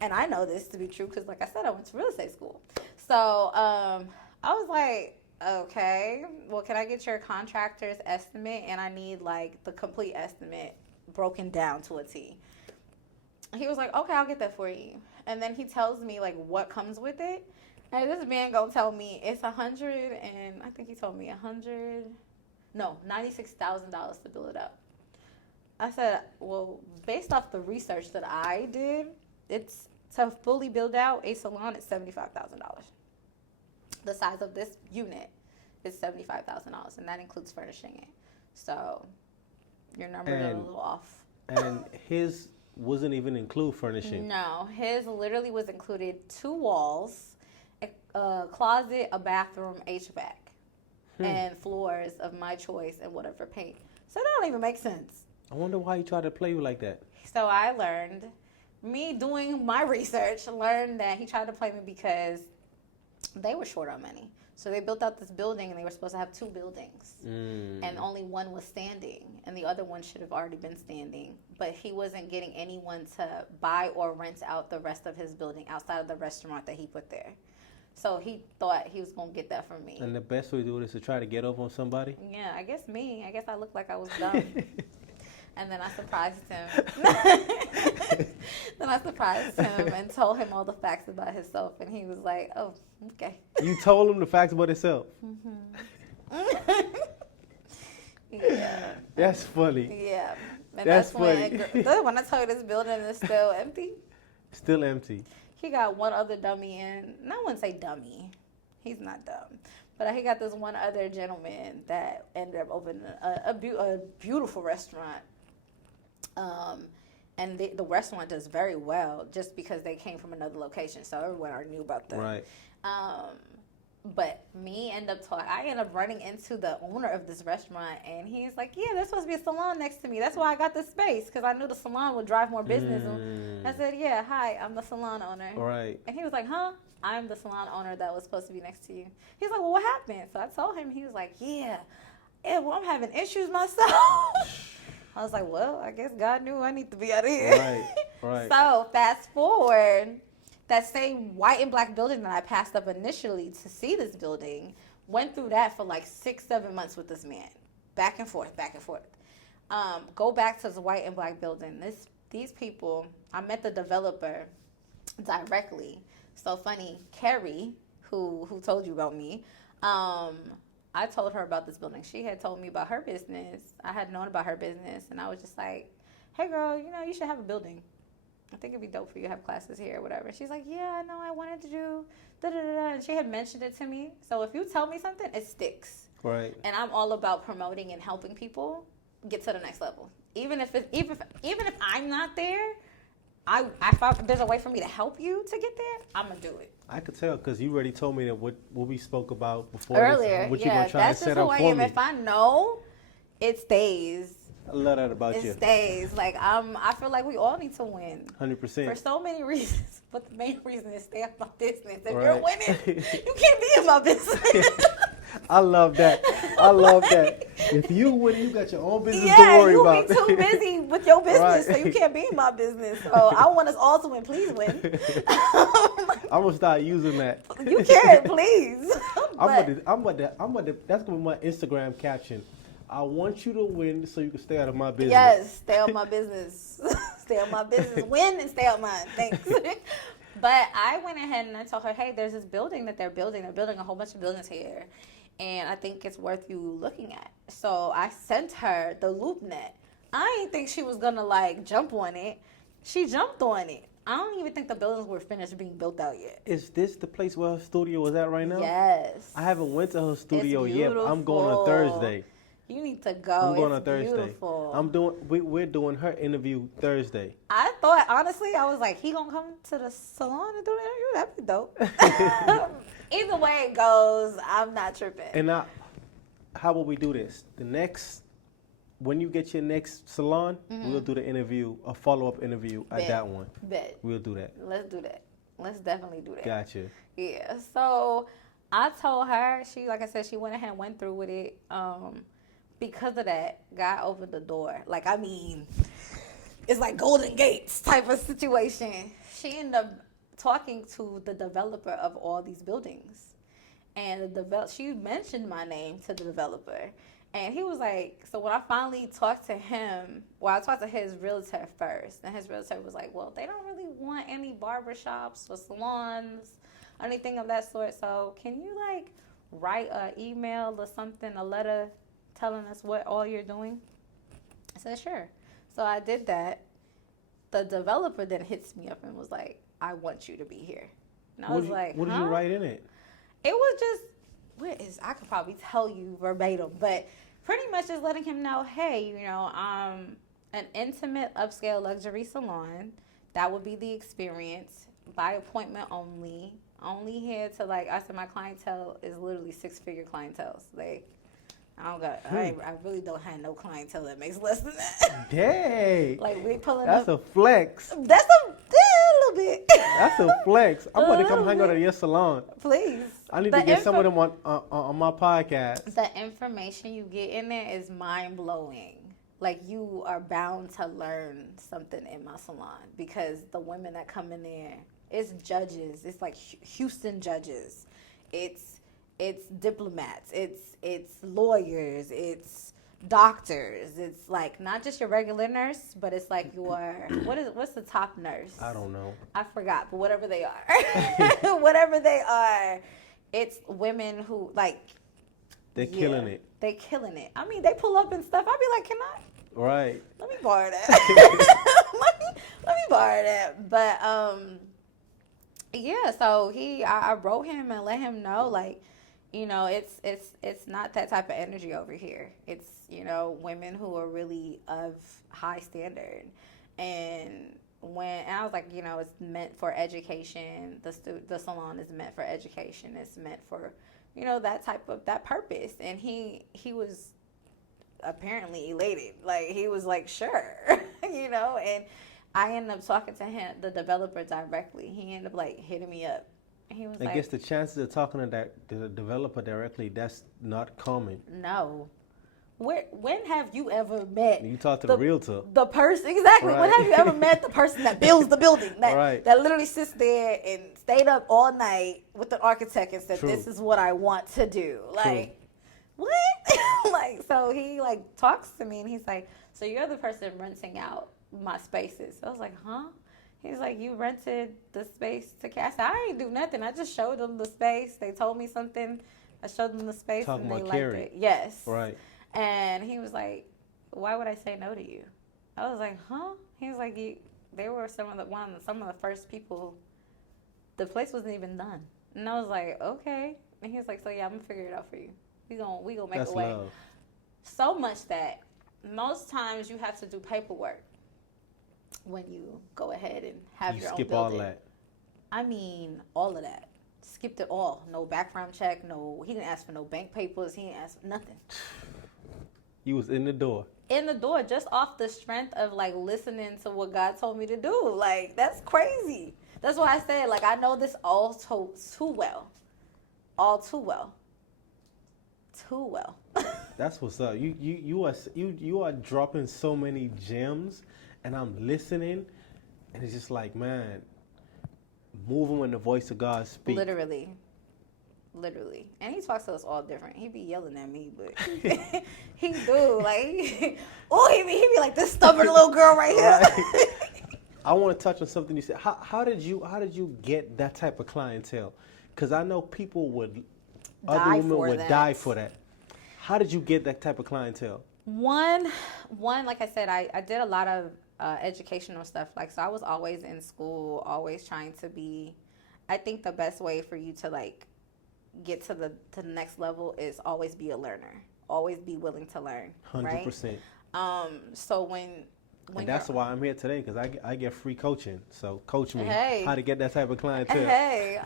And I know this to be true because, like I said, I went to real estate school. So I was like, okay, well, can I get your contractor's estimate? And I need, like, the complete estimate broken down to a T. He was like, okay, I'll get that for you. And then he tells me, like, what comes with it. And this man gonna tell me it's $100 and I think he told me $96,000 to build it up. I said, well, based off the research that I did, it's to fully build out a salon at $75,000. The size of this unit is $75,000, and that includes furnishing it. So your numbers are a little off. And his wasn't even include furnishing. No, his literally was included 2 walls, a closet, a bathroom, HVAC, and floors of my choice and whatever paint. So that don't even make sense. I wonder why he tried to play you like that. So I learned, me doing my research, learned that he tried to play me because they were short on money. So they built out this building and they were supposed to have 2 buildings. And only one was standing and the other one should have already been standing. But he wasn't getting anyone to buy or rent out the rest of his building outside of the restaurant that he put there. So he thought he was going to get that from me. And the best way to do it is to try to get over on somebody? Yeah, I guess I looked like I was dumb. And then I surprised him. And told him all the facts about himself. And he was like, oh, okay. You told him the facts about himself? Yeah. That's funny. Yeah. And That's when I tell you this building is still empty. Still empty. He got one other dummy in. And I wouldn't say dummy. He's not dumb. But he got this one other gentleman that ended up opening a beautiful restaurant. And the restaurant does very well just because they came from another location. So everyone already knew about them. Right. But I end up running into the owner of this restaurant, and he's like, yeah, there's supposed to be a salon next to me. That's why I got this space, because I knew the salon would drive more business. I said, yeah, hi, I'm the salon owner. Right. And he was like, huh? I'm the salon owner that was supposed to be next to you. He's like, well, what happened? So I told him. He was like, yeah, well, I'm having issues myself. I was like, well, I guess God knew I need to be out of here. Right. So fast forward, that same white and black building that I passed up initially to see this building, went through that for like 6-7 months with this man. Back and forth. Go back to the white and black building. These people, I met the developer directly. So funny, Carrie, who told you about me, I told her about this building. She had told me about her business. I had known about her business, and I was just like, hey, girl, you should have a building. I think it'd be dope for you to have classes here or whatever. She's like, yeah, I know, I wanted to do da-da-da-da. And she had mentioned it to me. So if you tell me something, it sticks. Right. And I'm all about promoting and helping people get to the next level. Even if I'm not there, I thought there's a way for me to help you to get there, I'm going to do it. I could tell because you already told me that what we spoke about before Earlier, this, what you're going to try that's to just set who up I for am. me. If I know, it stays. I love that about It you. stays. Like, I feel like we all need to win. 100%. For so many reasons. But the main reason is stay out my business. If Right. you're winning, you can't be in my business. I love that. I love that. If you win, you got your own business to Yeah, worry you about. be too busy with your business, Right. so you can't be in my business. So I want us all to win. Please win. I'm gonna start using that. You can, please. I'm about to. That's gonna be my Instagram caption. I want you to win so you can stay out of my business. Yes, stay on my business. Stay on my business. Win and stay on mine. Thanks. But I went ahead and I told her, hey, there's this building that they're building. They're building a whole bunch of buildings here. And I think it's worth you looking at. So I sent her the loop net. I didn't think she was going to, like, jump on it. She jumped on it. I don't even think the buildings were finished being built out yet. Is this the place where her studio is at right now? Yes. I haven't went to her studio It's yet. But I'm going on beautiful. Thursday. You need to go. I'm going It's on Thursday. Beautiful. We're doing her interview Thursday. I thought, honestly, I was like, he gonna come to the salon and do the interview? That'd be dope. Either way it goes, I'm not tripping. And how will we do this? When you get your next salon, we'll do the interview, a follow-up interview at that one. Bet. We'll do that. Let's do that. Let's definitely do that. Gotcha. Yeah. So I told her, like I said, she went ahead and went through with it. Because of that, God opened the door. Like, I mean, it's like Golden Gates type of situation. She ended up talking to the developer of all these buildings. And she mentioned my name to the developer. And he was like, so when I finally talked to him, I talked to his realtor first. And his realtor was like, well, they don't really want any barbershops or salons, anything of that sort. So can you, like, write an email or something, a letter telling us what all you're doing? I said, sure. So I did that. The developer then hits me up and was like, I want you to be here. And I was like, what did you write in it? It was just, I could probably tell you verbatim, but pretty much just letting him know, hey, an intimate upscale luxury salon. That would be the experience. By appointment only. Only here to, like, I said, my clientele is literally 6-figure clientele. Like, I really don't have no clientele that makes less than that. Dang. Like, we pulling That's up. a flex. That's a little bit. That's a flex. I'm about to come hang out at your salon. Please. I need to get some of them on my podcast. The information you get in there is mind-blowing. Like, you are bound to learn something in my salon because the women that come in there, it's judges. It's like Houston judges. It's diplomats. It's lawyers. It's doctors. It's like not just your regular nurse, but it's like what's the top nurse? I don't know. I forgot, but whatever they are, whatever they are, it's women who like. They're killing it. They're killing it. I mean, they pull up and stuff. I'll be like, can I? Right. Let me borrow that. let me borrow that. But yeah. So I wrote him and let him know, like, it's not that type of energy over here. It's women who are really of high standard, and I was like, it's meant for education. The salon is meant for education. It's meant for that purpose. And he was apparently elated. Like, he was like, sure, and I ended up talking to him, the developer, directly. He ended up like hitting me up. He was I guess the chances of talking to the developer directly, that's not common. No. When have you ever met? You talk to the realtor. The person, exactly. Right. When have you ever met the person that builds the building? That literally sits there and stayed up all night with the architect and said, True. This is what I want to do. Like, True. what? Like, so he like talks to me and he's like, so you're the person renting out my spaces. I was like, huh? He's like, you rented the space to cast. I ain't do nothing. I just showed them the space. They told me something. I showed them the space Talking and they about liked Carrie. it. Yes. Right. And he was like, why would I say no to you? I was like, huh? He was like, they were some of the first people. The place wasn't even done. And I was like, okay. And he was like, so yeah, I'm gonna figure it out for you. We gonna make That's a way. love. So much that most times you have to do paperwork when you go ahead and have You your own skip building. all that. I mean, all of that. Skipped it all. No background check. No, he didn't ask for no bank papers. He didn't ask for nothing. You was in the door. In the door, just off the strength of like listening to what God told me to do. Like, that's crazy. That's why I said, like, I know this all too well. All too well. Too well. That's what's up. You are dropping so many gems, and I'm listening, and it's just like, man, moving when the voice of God speaks. Literally. And he talks to us all different. He be yelling at me, but he do. Like, oh, he be like this stubborn little girl right here. Right. I want to touch on something you said. How did you get that type of clientele? Because I know people other women would die for that. How did you get that type of clientele? One, like I said, I did a lot of educational stuff. Like, so I was always in school, always trying to be. I think the best way for you to like get to the next level is always be a learner, always be willing to learn. 100%. Right? So when and that's why I'm here today, because I get free coaching. So coach me how to get that type of clientele. Hey,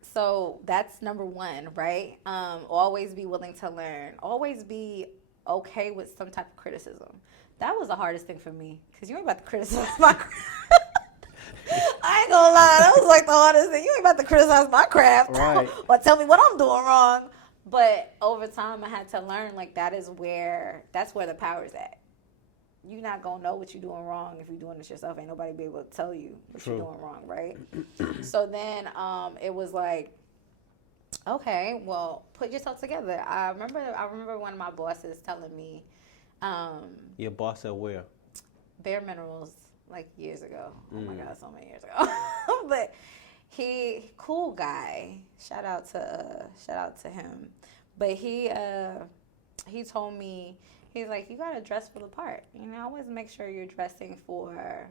so that's number one, right? Always be willing to learn. Always be okay with some type of criticism. That was the hardest thing for me, because you ain't about to criticize my craft. I ain't gonna lie, that was like the hardest thing. You ain't about to criticize my craft right. or tell me what I'm doing wrong. But over time, I had to learn, like, that's where the power's at. You're not gonna know what you're doing wrong if you're doing this yourself. Ain't nobody be able to tell you what you're doing wrong, right? So then it was like, okay, well, put yourself together. I remember one of my bosses telling me, your boss at where? Bare Minerals, like years ago. Oh my God, so many years ago. But cool guy. Shout out to him. But he told me, he's like, you gotta dress for the part. You know, always make sure you're dressing for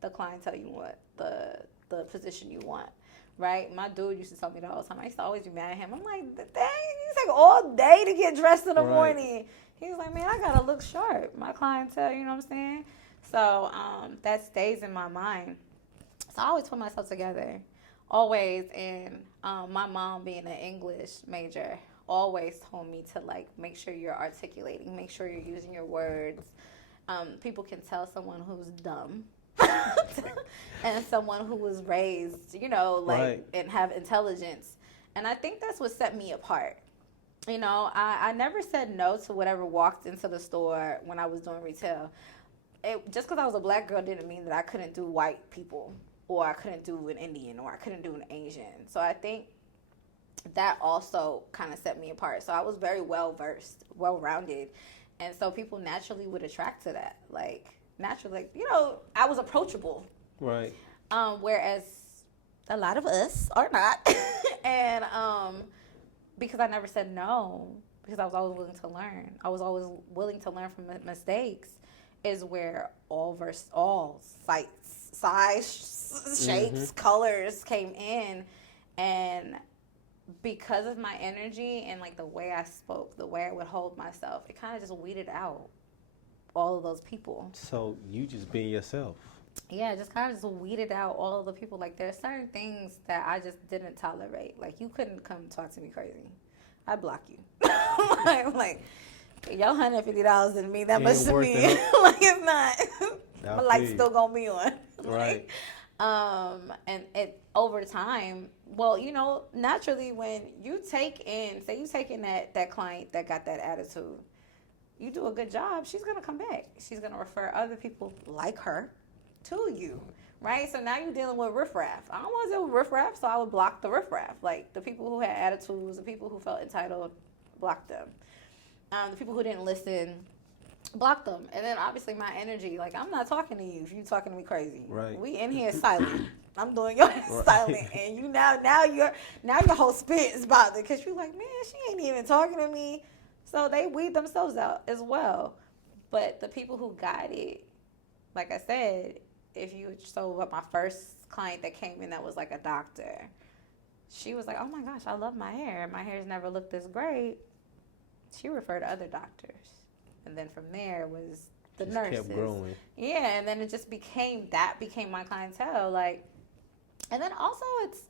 the clientele you want, the position you want, right? My dude used to tell me that all the time. I used to always be mad at him. I'm like, dang, you take all day to get dressed in the morning. He's like, man, I gotta look sharp. My clientele, you know what I'm saying? So that stays in my mind. So I always put myself together, always. And my mom, being an English major, always told me to like make sure you're articulating, make sure you're using your words. People can tell someone who's dumb and someone who was raised, you know, like and have intelligence. And I think that's what set me apart. You know, I never said no to whatever walked into the store when I was doing retail. Just because I was a black girl didn't mean that I couldn't do white people, or I couldn't do an Indian, or I couldn't do an Asian. So I think that also kind of set me apart. So I was very well-versed, well-rounded. And so people naturally would attract to that. Like, naturally, like, you know, I was approachable. Right. Whereas a lot of us are not. And because I never said no, because I was always willing to learn. I was always willing to learn from mistakes, is where all size, shapes, colors came in. And because of my energy and like the way I spoke, the way I would hold myself, it kind of just weeded out all of those people. So you just being yourself. Yeah, just kind of just weeded out all of the people. Like, there's certain things that I just didn't tolerate. Like, you couldn't come talk to me crazy. I'd block you. I'm like, your $150 didn't mean that much to me. Like, it's not. My light's still gonna be on. Right. And it over time, well, you know, naturally when you take in that client that got that attitude, you do a good job, she's gonna come back. She's gonna refer other people like her to you, right? So now you're dealing with riffraff. I don't want to deal with riffraff, so I would block the riffraff. Like, the people who had attitudes, the people who felt entitled, block them. The people who didn't listen, block them. And then obviously my energy, like I'm not talking to you if you talking to me crazy. Right. We in here silent. I'm doing your silent, and you now your whole spirit is bothered because you're like, man, she ain't even talking to me. So they weed themselves out as well. But the people who got it, like I said, my first client that came in that was like a doctor, she was like, oh my gosh, I love my hair. My hair's never looked this great. She referred to other doctors. And then from there was the just nurses. Kept growing. Yeah, and then it just became my clientele. Like, and then also it's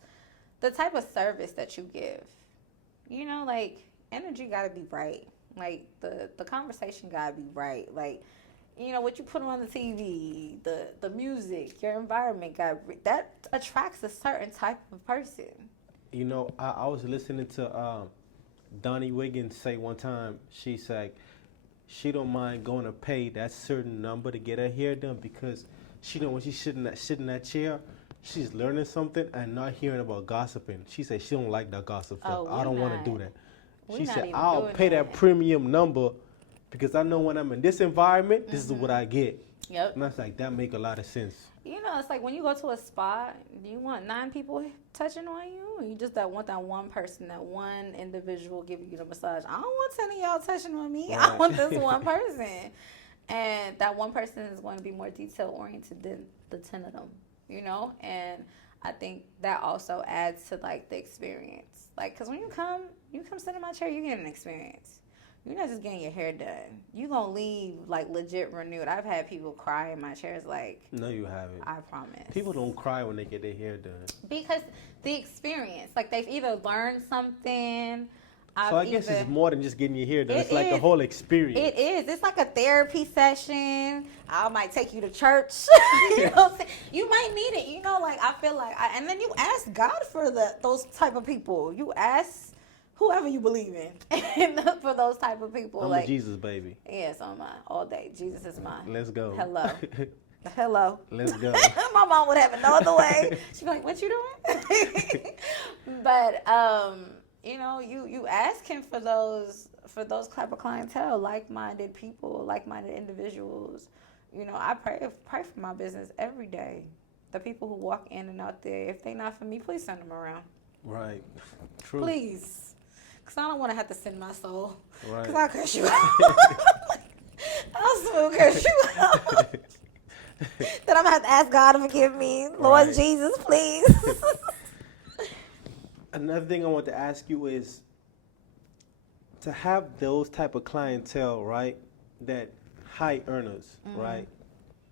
the type of service that you give. You know, like energy gotta be right. Like the conversation gotta be right. Like, you know, what you put on the TV, the music, your environment that attracts a certain type of person. You know, I was listening to Donnie Wiggins say one time, she said she don't mind going to pay that certain number to get her hair done because she know when she's sitting in that chair, she's learning something and not hearing about gossiping. She said she don't like that gossip stuff. I don't want to do that. She said I'll pay that premium number because I know when I'm in this environment, this is what I get. Yep. And I was like, that make a lot of sense. You know, it's like when you go to a spa, do you want 9 people touching on you? Or you just want that one person, that one individual giving you the massage? I don't want 10 of y'all touching on me. Right. I want this one person. And that one person is going to be more detail-oriented than the 10 of them, you know? And I think that also adds to, like, the experience. Like, because when you come sit in my chair, you get an experience. You're not just getting your hair done. You're going to leave, like, legit renewed. I've had people cry in my chairs, like... No, you haven't. I promise. People don't cry when they get their hair done. Because the experience. Like, they've either learned something... So I guess it's more than just getting your hair done. It's like a whole experience. It is. It's like a therapy session. I might take you to church. You know what I'm saying? You might need it. You know, like, I feel like... and then you ask God for those type of people. You ask... whoever you believe in, for those type of people. I'm like a Jesus baby. Yes, I'm mine all day. Jesus is mine. Let's go. Hello. Let's go. My mom would have it no other way. She'd be like, "What you doing?" But you know, you ask him for those type of clientele, like-minded people, like-minded individuals. You know, I pray for my business every day. The people who walk in and out there, if they not for me, please send them around. Right. True. Please. Because I don't want to have to send my soul. Right. Because I'll curse you out. I'll still curse you out. Then I'm going to have to ask God to forgive me. Lord Right. Jesus, please. Another thing I want to ask you is to have those type of clientele, right, that high earners, right?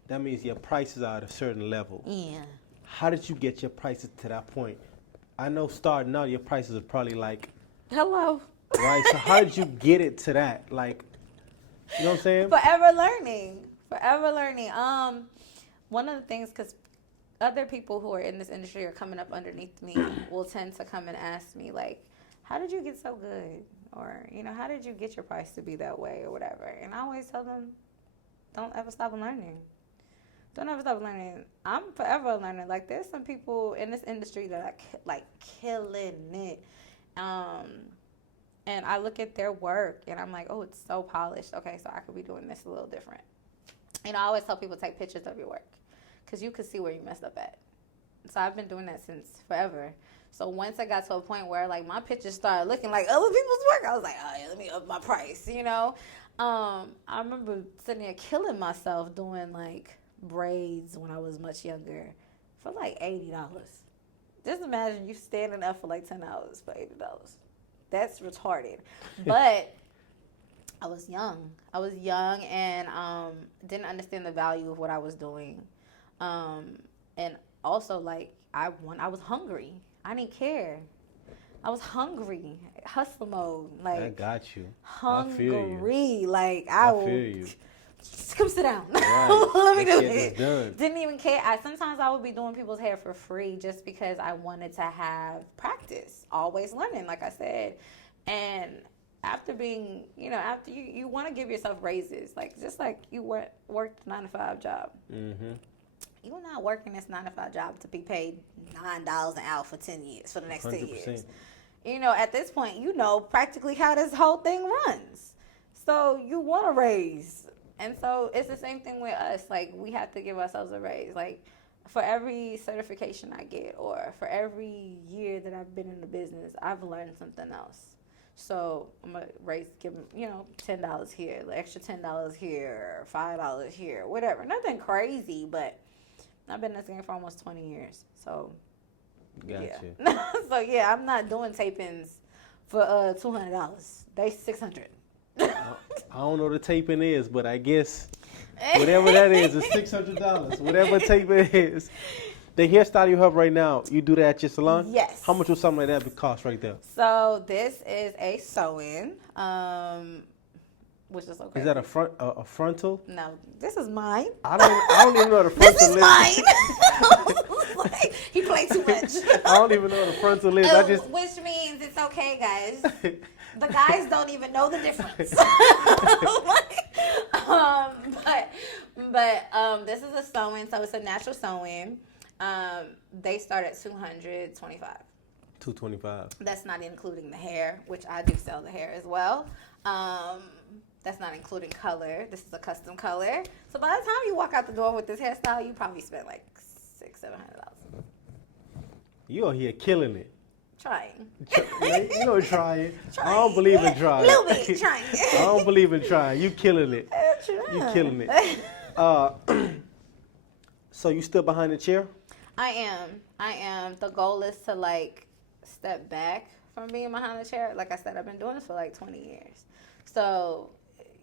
That means your prices are at a certain level. Yeah. How did you get your prices to that point? I know starting out your prices are probably like... Hello. Right, so how did you get it to that? Like, you know what I'm saying? Forever learning. One of the things, because other people who are in this industry or coming up underneath me will tend to come and ask me, like, how did you get so good? Or, you know, how did you get your price to be that way or whatever? And I always tell them, don't ever stop learning. Don't ever stop learning. I'm forever learning. Like, there's some people in this industry that are, like, killing it. And I look at their work, and I'm like, oh, it's so polished. Okay, so I could be doing this a little different. You know, I always tell people, take pictures of your work, because you can see where you messed up at. So I've been doing that since forever. So once I got to a point where, like, my pictures started looking like other people's work, I was like, oh, yeah, let me up my price, you know? I remember sitting there killing myself doing, like, braids when I was much younger for, like, $80. Just imagine you standing up for, like, 10 hours for $80. That's retarded. But I was young. And didn't understand the value of what I was doing. And also, like, I was hungry. I didn't care. I was hungry. Hustle mode. Like, I got you. Hungry. I feel you. Like, I feel you. Just come sit down. Right. Let me do it. Didn't even care. Sometimes I would be doing people's hair for free just because I wanted to have practice. Always learning, like I said. And after being, you know, after you want to give yourself raises. Like, just like you worked a 9-to-5 job. Mm-hmm. You're not working this 9-to-5 job to be paid $9 an hour for 10 years, for the next 10 years. You know, at this point, you know practically how this whole thing runs. So you want to raise. And so it's the same thing with us. Like, we have to give ourselves a raise. Like, for every certification I get or for every year that I've been in the business, I've learned something else. So I'm going to give them, $10 here, the extra $10 here, or $5 here, whatever. Nothing crazy, but I've been in this game for almost 20 years. So, Gotcha. Yeah. So, yeah, I'm not doing tapings for $200. They $600. I don't know what a taping is, but I guess whatever that is $600. Whatever taping is. The hairstyle you have right now, you do that at your salon? Yes. How much would something like that cost right there? So this is a sew-in, which is okay. Is that a frontal? No, this is mine. I don't even know what a frontal is. This is mine. Like, he played too much. I don't even know what a frontal is. Which means it's okay, guys. The guys don't even know the difference. But this is a sew-in, so it's a natural sew-in. They start at $225. $225. That's not including the hair, which I do sell the hair as well. That's not including color. This is a custom color. So by the time you walk out the door with this hairstyle, you probably spent like $600-$700. You are here killing it. Trying. Trying. I don't believe in trying. A little bit trying. I don't believe in trying. You killing it. You killing it. So you still behind the chair? I am. The goal is to like step back from being behind the chair. Like I said, I've been doing this for like 20 years. So,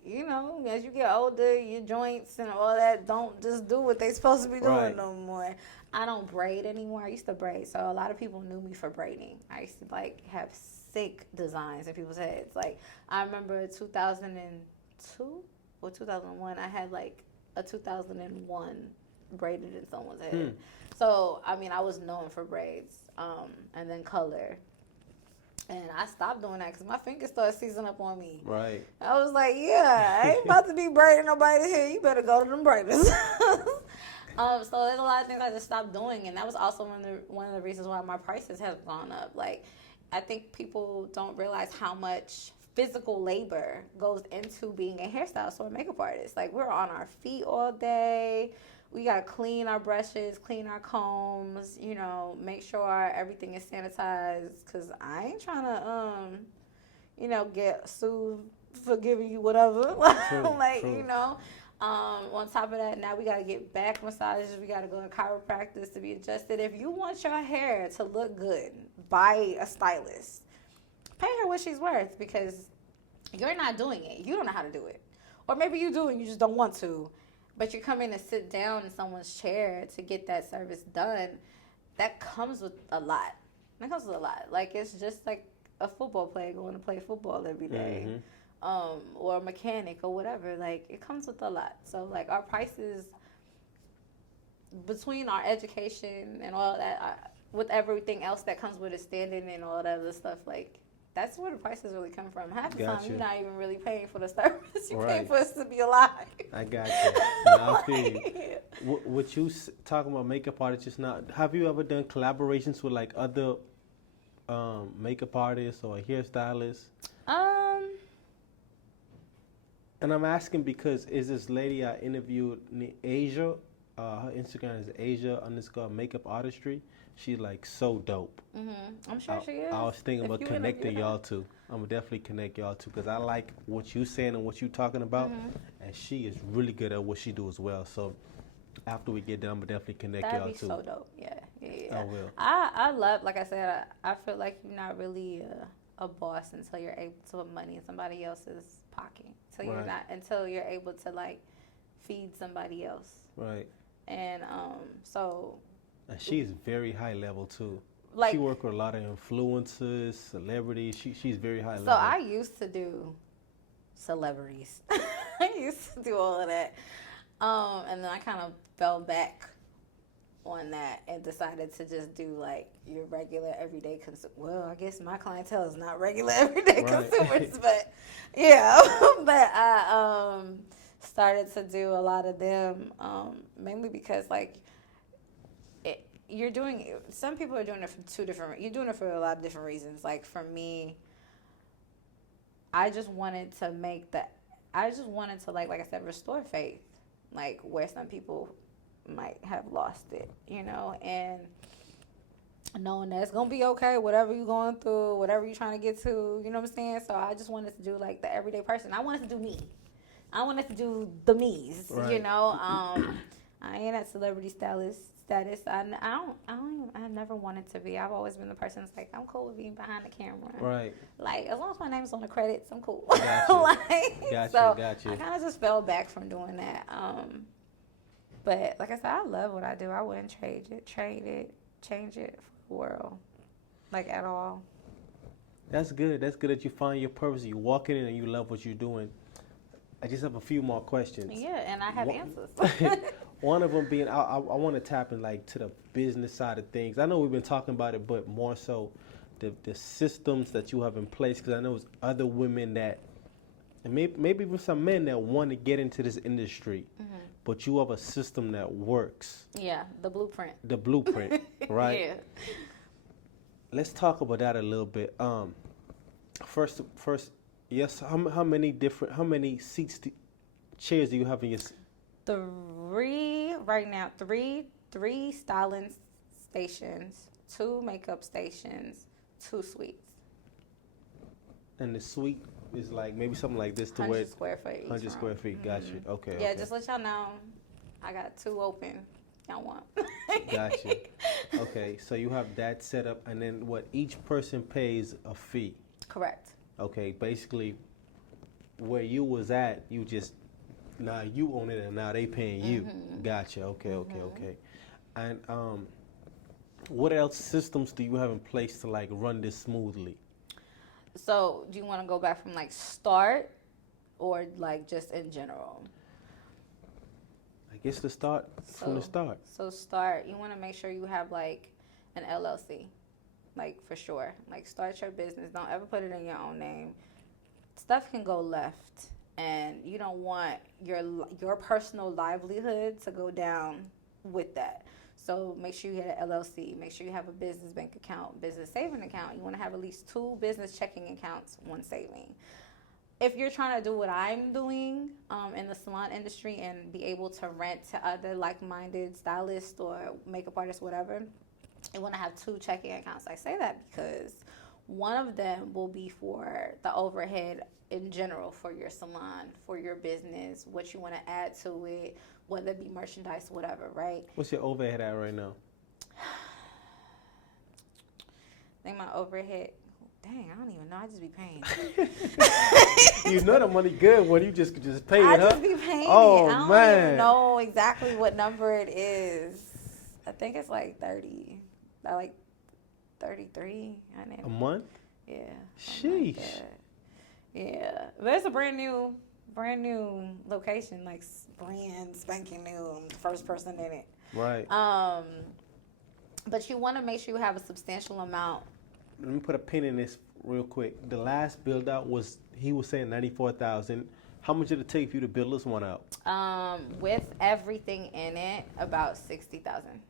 as you get older, your joints and all that don't just do what they're supposed to be doing no more. I don't braid anymore. I used to braid. So a lot of people knew me for braiding. I used to like have sick designs in people's heads. Like I remember 2002 or 2001, I had like a 2001 braided in someone's head. So, I was known for braids and then color. And I stopped doing that because my fingers started seizing up on me. Right. I was like, I ain't about to be braiding nobody's hair. You better go to them braiders. So there's a lot of things I just stopped doing. And that was also one of the reasons why my prices have gone up. Like, I think people don't realize how much physical labor goes into being a hairstylist or a makeup artist. Like, we're on our feet all day. We got to clean our brushes, clean our combs, make sure everything is sanitized. Because I ain't trying to, get sued for giving you whatever. True. On top of that, now we got to get back massages. We got to go to chiropractors to be adjusted. If you want your hair to look good, buy a stylist. Pay her what she's worth because you're not doing it. You don't know how to do it. Or maybe you do and you just don't want to. But you're coming to sit down in someone's chair to get that service done. That comes with a lot. Like, it's just like a football player going to play football every day. Or a mechanic or whatever. Like, it comes with a lot. So, like, our prices, between our education and all that, with everything else that comes with it, standing and all that other stuff, like, that's where the prices really come from. Half the time, you're not even really paying for the service. You're paying for us to be alive. I got you. No, I feel you. What you talking about makeup artists just now, have you ever done collaborations with, like, other makeup artists or hairstylists? And I'm asking because is this lady I interviewed, Asia, her Instagram is Asia_makeup artistry. She's like so dope. I'm sure she is. I was thinking about connecting y'all two. I'm gonna definitely connect y'all two because I like what you saying and what you talking about, and she is really good at what she do as well. So after we get done, I'm gonna definitely connect y'all two. That'd be so dope. Yeah. I will. I love, like I said, I feel like you're not really a boss until you're able to put money in somebody else's pocket. Until you're able to like feed somebody else. Right. And And she's very high level too. Like, she worked with a lot of influencers, celebrities. She's very high level. So I used to do celebrities. I used to do all of that. And then I kind of fell back on that and decided to just do like your regular everyday well, I guess my clientele is not regular everyday consumers, but yeah. But I started to do a lot of them mainly because like some people are doing it for you're doing it for a lot of different reasons. Like for me, I just wanted to make the I just wanted to like I said, restore faith, like where some people might have lost it, and knowing that it's gonna be okay, whatever you're going through, whatever you're trying to get to, you know what I'm saying? So I just wanted to do like the everyday person. I wanted to do me. I wanted to do the me's, Right. I ain't at celebrity stylist status. I never wanted to be. I've always been the person that's like, I'm cool with being behind the camera. Right. Like, as long as my name's on the credits, I'm cool. Gotcha. So Gotcha. I kind of just fell back from doing that. But like I said, I love what I do. I wouldn't change it for the world, like at all. That's good. That's good that you find your purpose. You walk in and you love what you're doing. I just have a few more questions. Yeah, and I have answers. One of them being, I want to tap in like to the business side of things. I know we've been talking about it, but more so the systems that you have in place. Because I know there's other women that, and maybe even some men that want to get into this industry, but you have a system that works. Yeah, the blueprint. The blueprint, right? Yeah. Let's talk about that a little bit. First, yes. How many seats, chairs do you have in your? Three right now. Three styling stations, 2 makeup stations, 2 suites. And the suite is like maybe something like this to 100 where square feet. Each 100 square room. feet. Got you. Okay. Yeah, okay. just let y'all know, I got 2 open. Y'all want? Got you. Okay, so you have that set up, and then what? Each person pays a fee. Correct. Okay, basically, where you was at, you just now you own it, and now they paying you. Gotcha. Okay. And what else systems do you have in place to like run this smoothly? So, do you want to go back from like start, or like just in general? I guess the start from the start. So start. You want to make sure you have like an LLC, like for sure. Like start your business. Don't ever put it in your own name. Stuff can go left, and you don't want your personal livelihood to go down with that. So make sure you get an LLC. Make sure you have a business bank account, business saving account. You want to have at least 2 business checking accounts, 1 saving. If you're trying to do what I'm doing in the salon industry and be able to rent to other like-minded stylists or makeup artists, whatever, you want to have 2 checking accounts. I say that because one of them will be for the overhead in general for your salon, for your business, what you want to add to it, whether it be merchandise, whatever, right? What's your overhead at right now? I think my overhead, dang, I don't even know. I just be paying. You know the money good when you just pay it, I huh? just be paying Oh, it. I don't man. even know exactly what number it is. I think it's like 30. Like 33. A month? Yeah. Sheesh. Like yeah. But it's a brand new location, like brand spanking new. I'm the first person in it. Right. But you want to make sure you have a substantial amount. Let me put a pin in this real quick. The last build out he was saying 94,000. How much did it take for you to build this one out? With everything in it, about 60,000.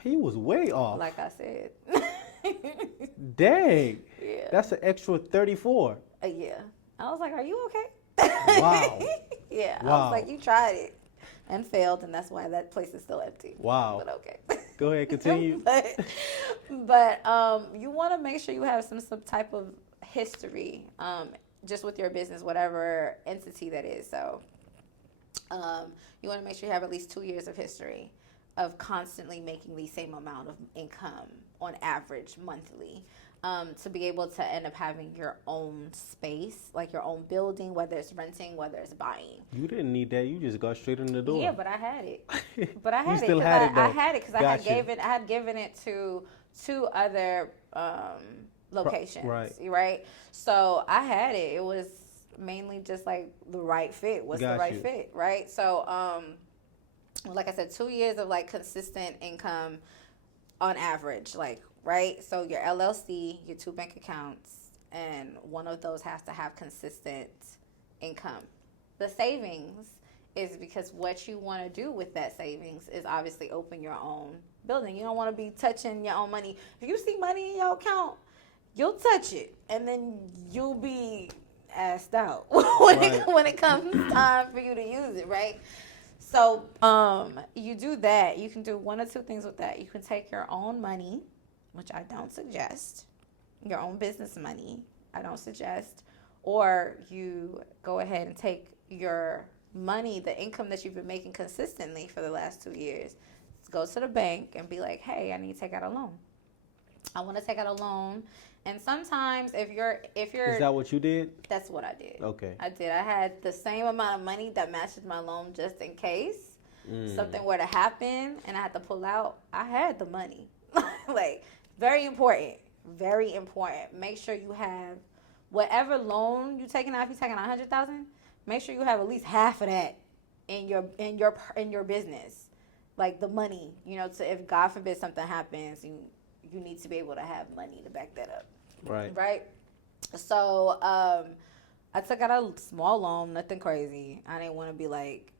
He was way off. Like I said. Dang. Yeah. That's an extra 34. Yeah. I was like, are you okay? Wow. Yeah. I Wow. was like, you tried it and failed, and that's why that place is still empty. Wow. But okay. Go ahead, continue. but you want to make sure you have some type of history just with your business, whatever entity that is. So you want to make sure you have at least 2 years of history of constantly making the same amount of income on average monthly. To be able to end up having your own space, like your own building, whether it's renting, whether it's buying. You didn't need that. You just got straight in the door. Yeah, but I had it. But I had You still it had it, though. I had it because I Gotcha. had given it to 2 other locations. Right. So I had it. It was mainly just like the right fit. What's the right fit, right? So like I said, 2 years of like consistent income on average, like. Right? So your LLC, your 2 bank accounts, and one of those has to have consistent income. The savings is because what you want to do with that savings is obviously open your own building. You don't want to be touching your own money. If you see money in your account, you'll touch it, and then you'll be assed out Right. when it comes time for you to use it, right? So you do that. You can do one or two things with that. You can take your own money, which I don't suggest, your own business money, I don't suggest, or you go ahead and take your money, the income that you've been making consistently for the last 2 years, go to the bank and be like, hey, I need to take out a loan. I want to take out a loan. And sometimes if you're Is that what you did? that's what I did. Okay. I did. I had the same amount of money that matches my loan just in case something were to happen and I had to pull out. I had the money. Like, very important. Very important. Make sure you have whatever loan you're taking out. If you're taking $100,000, make sure you have at least half of that in your business. Like the money, to if God forbid something happens, you need to be able to have money to back that up. Right. So I took out a small loan, nothing crazy. I didn't want to be like,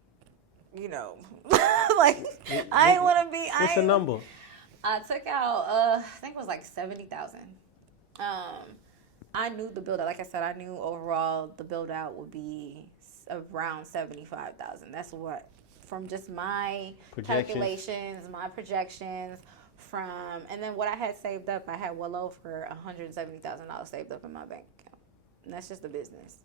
like I didn't want to be. What's the number? I took out, I think it was like $70,000. I knew the build out. Like I said, I knew overall the build out would be around $75,000. That's what, from just my calculations, my projections. And then what I had saved up, I had well over $170,000 saved up in my bank account. And that's just the business.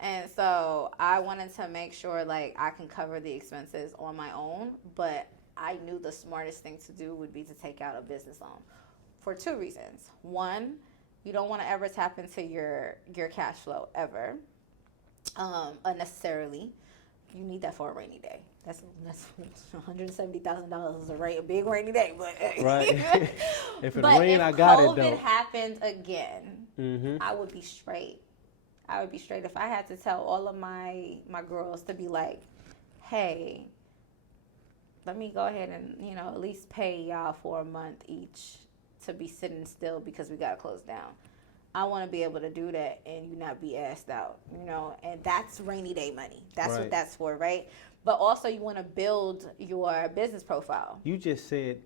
And so I wanted to make sure like I can cover the expenses on my own, but I knew the smartest thing to do would be to take out a business loan for two reasons. One, you don't want to ever tap into your cash flow ever, unnecessarily. You need that for a rainy day. That's $170,000 is a big rainy day, but right. If it rains, I got it though. If COVID happened again, I would be straight. I would be straight if I had to tell all of my girls to be like, hey, let me go ahead and at least pay y'all for a month each to be sitting still because we gotta close down. I want to be able to do that and you not be asked out, and that's rainy day money. That's what that's for, right? But also you want to build your business profile. You just said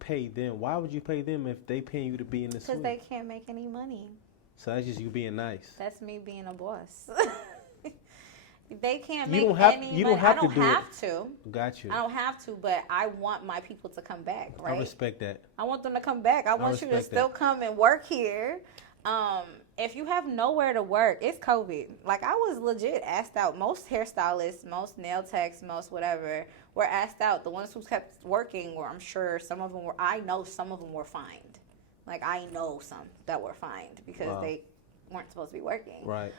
pay them. Why would you pay them if they paying you to be in the suite? Because they can't make any money. So that's just you being nice. That's me being a boss. They can't You make don't have- any you money. don't have I don't to do have it. to. Got you. I don't have to, but I want my people to come back, right? I respect that. I want them to come back. I want you to still come and work here. If you have nowhere to work, it's COVID. Like, I was legit asked out. Most hairstylists, most nail techs, most whatever were asked out. The ones who kept working were, I'm sure some of them were, I know some of them were fined. Like, I know some that were fined because they weren't supposed to be working. Right.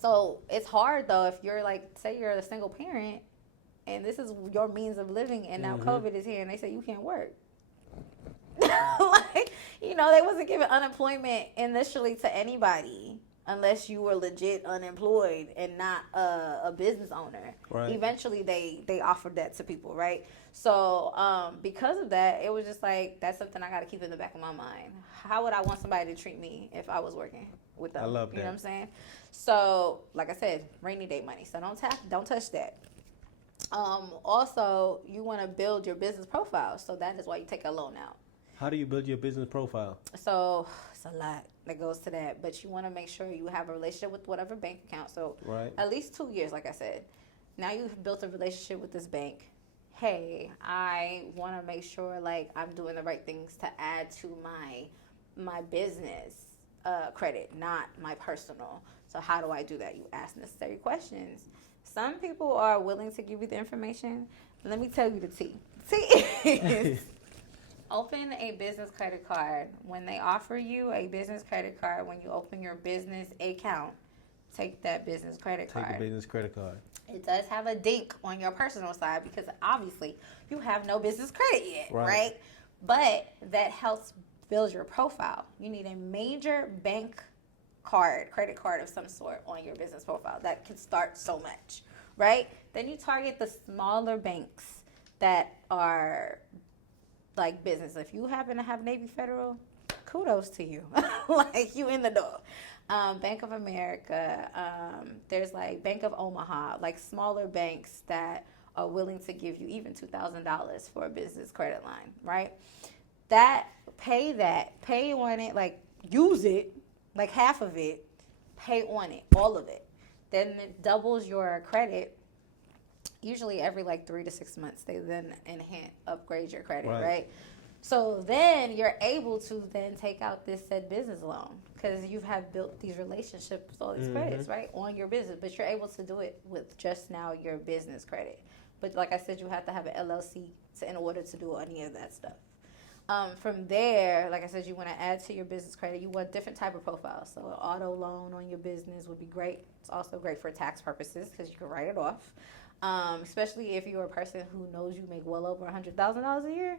So it's hard though if you're like, say you're a single parent and this is your means of living and now COVID is here and they say you can't work. Like, they wasn't giving unemployment initially to anybody unless you were legit unemployed and not a business owner. Right. Eventually they offered that to people, right? So because of that, it was just like, that's something I got to keep in the back of my mind. How would I want somebody to treat me if I was working with them? I love that. You know what I'm saying? So, like I said, rainy day money. So don't touch that. Also, you want to build your business profile. So that is why you take a loan out. How do you build your business profile? So it's a lot that goes to that, but you want to make sure you have a relationship with whatever bank account. So at least 2 years, like I said. Now you've built a relationship with this bank. Hey, I want to make sure like I'm doing the right things to add to my business credit, not my personal. So how do I do that? You ask necessary questions. Some people are willing to give you the information. Let me tell you the tea. Tea is open a business credit card. When they offer you a business credit card, when you open your business account, take that business credit card. Take the business credit card. It does have a dink on your personal side because obviously you have no business credit yet, right? But that helps build your profile. You need a major bank card, credit card of some sort on your business profile. That can start so much, right? Then you target the smaller banks that are like business. If you happen to have Navy Federal, kudos to you. Like, you in the door. Bank of America, there's like Bank of Omaha, like smaller banks that are willing to give you even $2,000 for a business credit line, right? Pay on it, like use it, like half of it, pay on it, all of it. Then it doubles your credit. Usually every like 3 to 6 months, they then upgrade your credit, right? So then you're able to then take out this said business loan because you have built these relationships, all these credits, right, on your business. But you're able to do it with just now your business credit. But like I said, you have to have an LLC in order to do any of that stuff. From there, like I said, you want to add to your business credit. You want different type of profiles. So an auto loan on your business would be great. It's also great for tax purposes because you can write it off. Especially if you're a person who knows you make well over $100,000 a year.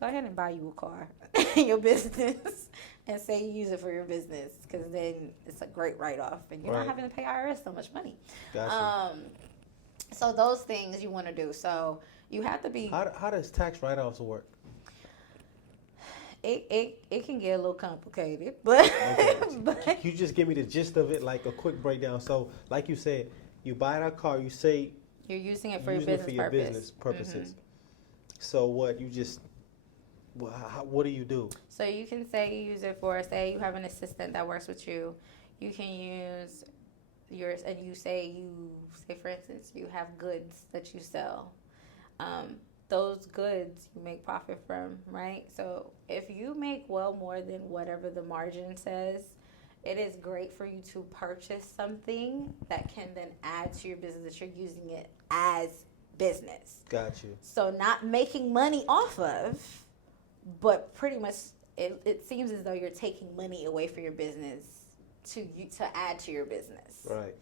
Go ahead and buy you a car in your business and say you use it for your business because then it's a great write-off and you're not having to pay IRS so much money. Gotcha. So those things you want to do. So you have to be. How does tax write-offs work? It can get a little complicated, but, Okay. but You just give me the gist of it, like a quick breakdown. So, like you said, you buy that car, you say you're using it you're for your using business purposes. So what? You just what do you do? So you can say you use it for, say you have an assistant that works with you. You can use yours, and you say for instance, you have goods that you sell. Those goods you make profit from, right? So if you make well more than whatever the margin says, it is great for you to purchase something that can then add to your business that you're using it as business. Got you. So not making money off of, but pretty much it seems as though you're taking money away from your business to add to your business. Right.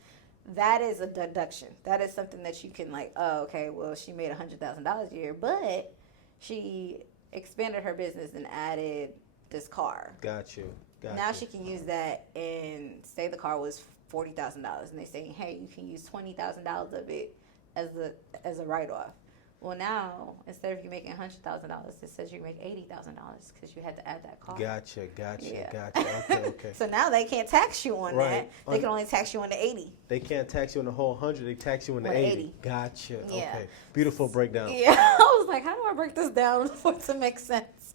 That is a deduction. That is something that you can like, oh, okay, well, she made $100,000 a year, but she expanded her business and added this car. Got you. Now she can use that and say the car was $40,000, and they're saying, hey, you can use $20,000 of it as a write-off. Well, now, instead of you making $100,000, it says you make $80,000 because you had to add that car. Gotcha. Yeah. Okay. So now they can't tax you on that. They can only tax you on the 80. They can't tax you on the whole 100. They tax you on the 80. Gotcha. Yeah. Okay. Beautiful breakdown. Yeah. I was like, how do I break this down for it to make sense?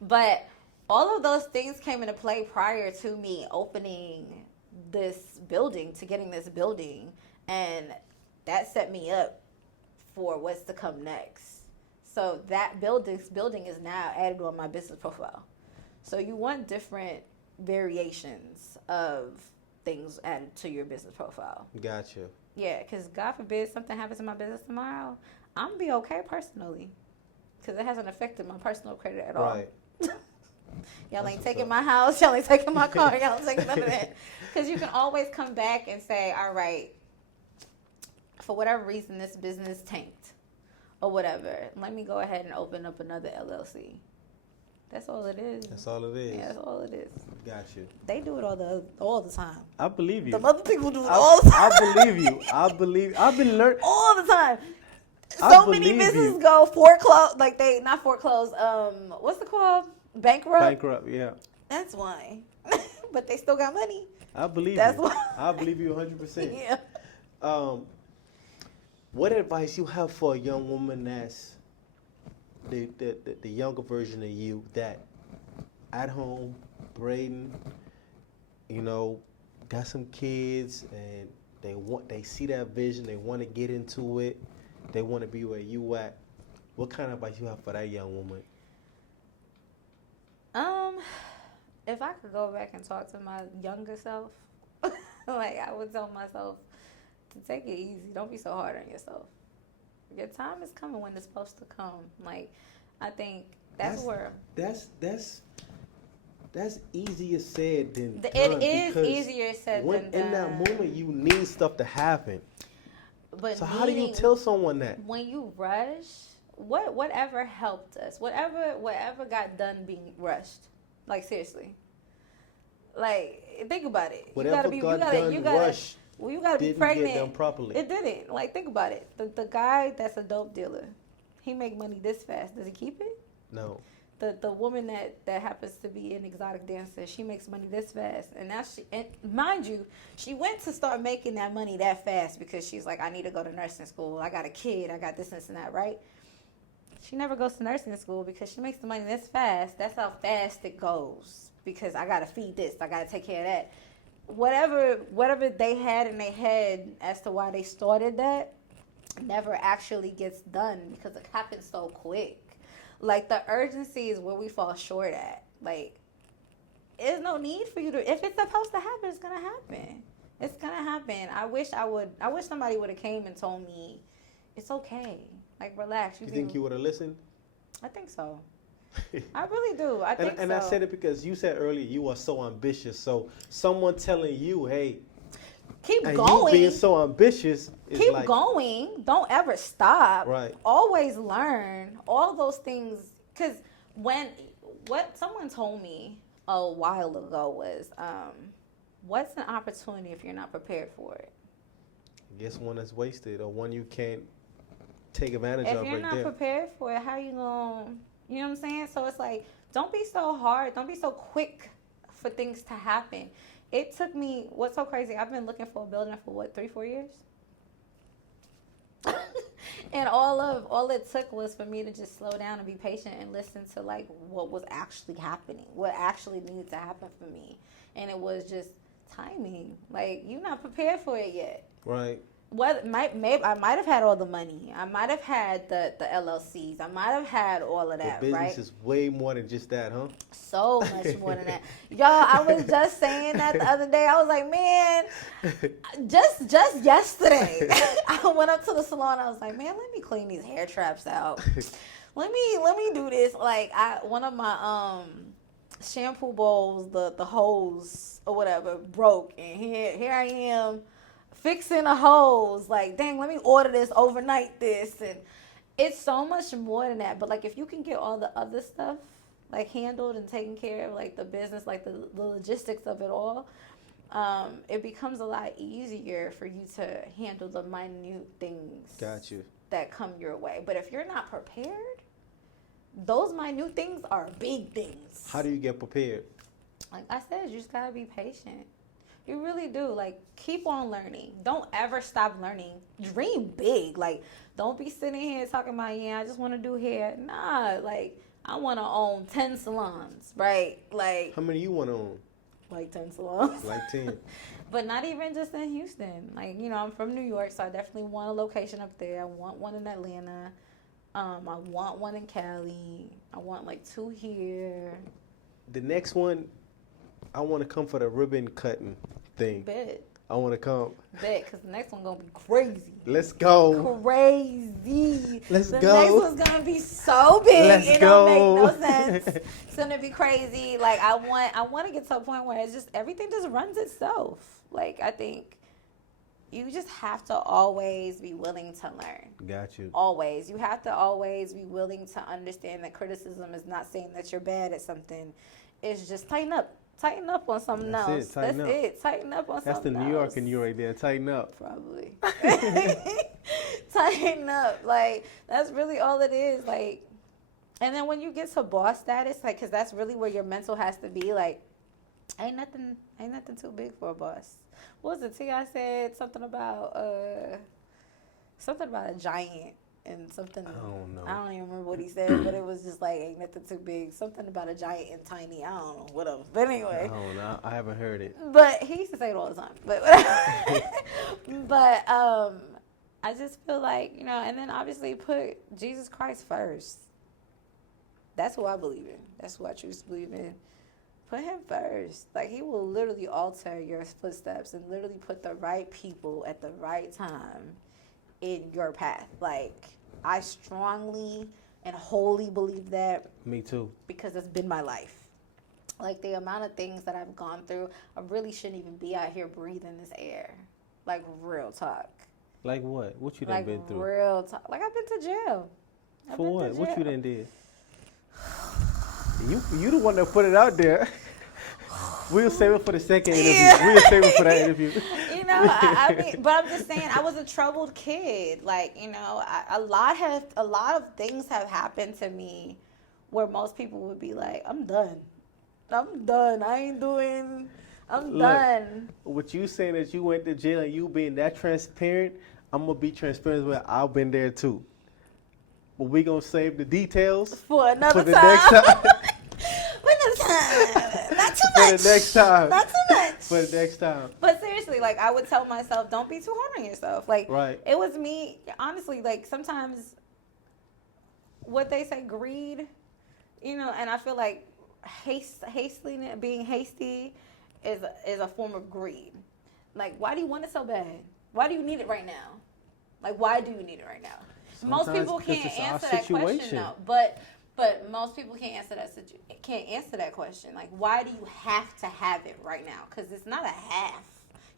But all of those things came into play prior to me opening this building, to getting this building. And that set me up for what's to come next. So that building is now added on my business profile. So you want different variations of things added to your business profile. Gotcha. Yeah, because God forbid something happens in my business tomorrow, I'm going to be okay personally because it hasn't affected my personal credit at all. Right. Y'all ain't taking my house. Y'all ain't taking my car. Y'all ain't taking none of that. Because you can always come back and say, all right, for whatever reason, this business tanked or whatever. Let me go ahead and open up another LLC. That's all it is. That's all it is. Yeah, that's all it is. Got you. They do it all the time. I believe you. The other people do it all the time. I believe you. I've been learning all the time. So many businesses go foreclose, like they not foreclose. What's it called? Bankrupt. Yeah. That's why. But they still got money. I believe That's you. why. I believe you 100%. Yeah. What advice you have for a young woman that's the younger version of you that at home, braiding, got some kids and they see that vision, they want to get into it, they want to be where you at. What kind of advice you have for that young woman? If I could go back and talk to my younger self, like I would tell myself to take it easy. Don't be so hard on yourself. Your time is coming when it's supposed to come. Like, I think that's where that's easier said than done. It is easier said than done. In that moment, you need stuff to happen. But so how do you tell someone that? When you rush, whatever helped us, whatever got done being rushed. Like, seriously. Like, think about it. Whatever you gotta be pregnant. Get done properly. It didn't. Like, think about it. The guy that's a dope dealer, he make money this fast. Does he keep it? No. The woman that happens to be an exotic dancer, she makes money this fast. And now and mind you, she went to start making that money that fast because she's like, I need to go to nursing school. I got a kid. I got this and that, right? She never goes to nursing school because she makes the money this fast. That's how fast it goes because I got to feed this. I got to take care of that. whatever they had in their head as to why they started that never actually gets done because it happens so quick. Like, the urgency is where we fall short at. Like, there's no need for you to, if it's supposed to happen, it's gonna happen. It's gonna happen. I wish somebody would have came and told me it's okay. Like, relax. You think you would have listened? I think so. I really do. I think and so. I said it because you said earlier you are so ambitious. So someone telling you, hey, keep and going. You being so ambitious is keep like, going. Don't ever stop. Right. Always learn. All those things. Because what someone told me a while ago was, what's an opportunity if you're not prepared for it? I guess one that's wasted or one you can't take advantage of right there. If you're not prepared for it, how you going to, you know what I'm saying? So it's like, don't be so hard. Don't be so quick for things to happen. It took me, what's so crazy, I've been looking for a building for 3-4 years? And all it took was for me to just slow down and be patient and listen to, like, what was actually happening, what actually needed to happen for me. And it was just timing. Like, you're not prepared for it yet. Right. Maybe I might have had all the money. I might have had the LLCs. I might have had all of that, the business right? is way more than just that, huh? So much more than that. Y'all, I was just saying that the other day. I was like, man, just yesterday, I went up to the salon. I was like, man, let me clean these hair traps out. Let me do this. Like, one of my shampoo bowls, the hose or whatever, broke, and here I am, fixing a hose. Like, dang, let me order this overnight this. And it's so much more than that. But, like, if you can get all the other stuff, like, handled and taken care of, like, the business, like, the logistics of it all, it becomes a lot easier for you to handle the minute things Got you. that come your way. But if you're not prepared, those minute things are big things. How do you get prepared? Like I said, you just got to be patient. You really do. Like, keep on learning. Don't ever stop learning. Dream big. Like, don't be sitting here talking about, yeah, I just want to do hair. Nah, like, I want to own 10 salons, right? Like, How many you want to own? like 10 salons. Like 10. But not even just in Houston. Like, you know, I'm from New York, so I definitely want a location up there. I want one in Atlanta. I want one in Cali. I want, like, 2 here. The next one, I want to come for the ribbon cutting thing. Bet. I want to come. Bet, because the next one going to be crazy. Let's go. Crazy. Let's the go. next one's going to be so big. Let's it go. don't make no sense. It's going to be crazy. Like, I want to get to a point where it's just, everything just runs itself. Like, I think you just have to always be willing to learn. Got you. Always. You have to always be willing to understand that criticism is not saying that you're bad at something. It's just tighten up. Tighten up on something That's else. it. Tighten up. It. Tighten up on That's something the else. New York in you right there. Tighten up. Probably. Tighten up. Like, that's really all it is. Like, and then when you get to boss status, like, because that's really where your mental has to be. Like, ain't nothing too big for a boss. What was it? T.I. said something about a giant. And something, I don't know. I don't even remember what he said, but it was just like, ain't nothing too big. Something about a giant and tiny. I don't know, whatever. But anyway. I don't know. I haven't heard it. But he used to say it all the time. But I just feel like, you know, and then obviously put Jesus Christ first. That's who I believe in. That's who I choose to believe in. Put him first. Like, he will literally alter your footsteps and literally put the right people at the right time in your path. Like, I strongly and wholly believe that. Me too. Because it's been my life. Like, the amount of things that I've gone through, I really shouldn't even be out here breathing this air. Like, real talk. Like what? What you done been through? Like, real talk. Like, I've been to jail. For what? What you done did? You the one that put it out there. We'll save it for the second interview. Yeah. We'll save it for that interview. You know, I mean, but I'm just saying, I was a troubled kid. Like, you know, a lot of things have happened to me where most people would be like, I'm done. I'm done. I'm done. What you saying that you went to jail and you being that transparent, I'm going to be transparent with I've been there too. But we going to save the details for another for the time. next time. For another time. Not too much. For the next time. Not too much. for the next time. But seriously, like, I would tell myself, don't be too hard on yourself. Like, Right. it was me, honestly, like, sometimes what they say, greed, and I feel like being hasty is a form of greed. Like, why do you want it so bad? Why do you need it right now? Like, why do you need it right now? Sometimes Most people because can't it's our answer that question, situation. though. But most people can't answer that question. Like, why do you have to have it right now? Because it's not a half.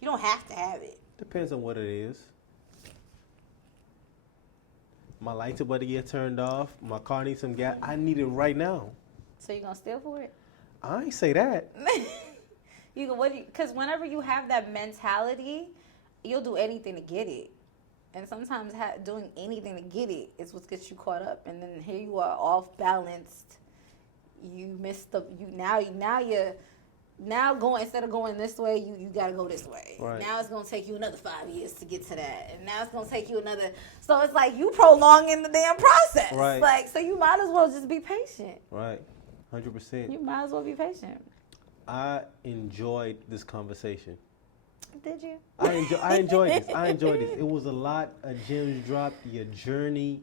You don't have to have it. Depends on what it is. My lights about to get turned off. My car needs some gas. I need it right now. So you gonna steal for it? I ain't say that. Because whenever you have that mentality, you'll do anything to get it. And sometimes doing anything to get it is what gets you caught up. And then here you are, off balanced. You missed now going, instead of going this way, you gotta go this way. Right. Now it's gonna take you another 5 years to get to that, and now it's gonna take you another. So it's like you prolonging the damn process. Right. Like, so you might as well just be patient. Right. 100%. You might as well be patient. I enjoyed this conversation. Did you? I enjoyed this. I enjoyed this. It was a lot of gems dropped. Your journey,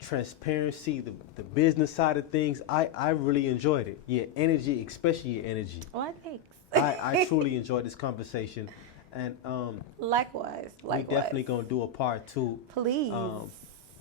transparency, the business side of things. I really enjoyed it. Your energy, especially your energy. Well, thanks. I truly enjoyed this conversation, and Likewise. we definitely gonna do a part 2. Please.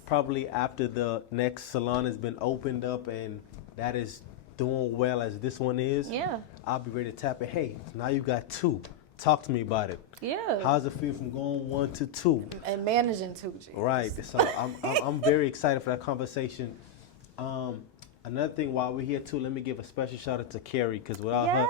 Probably after the next salon has been opened up and that is doing well as this one is. Yeah. I'll be ready to tap it. Hey, now you got 2. Talk to me about it. Yeah. How's it feel from going 1 to 2? And managing 2 G's. Right. So I'm very excited for that conversation. Another thing while we're here too, let me give a special shout out to Carrie, because without her,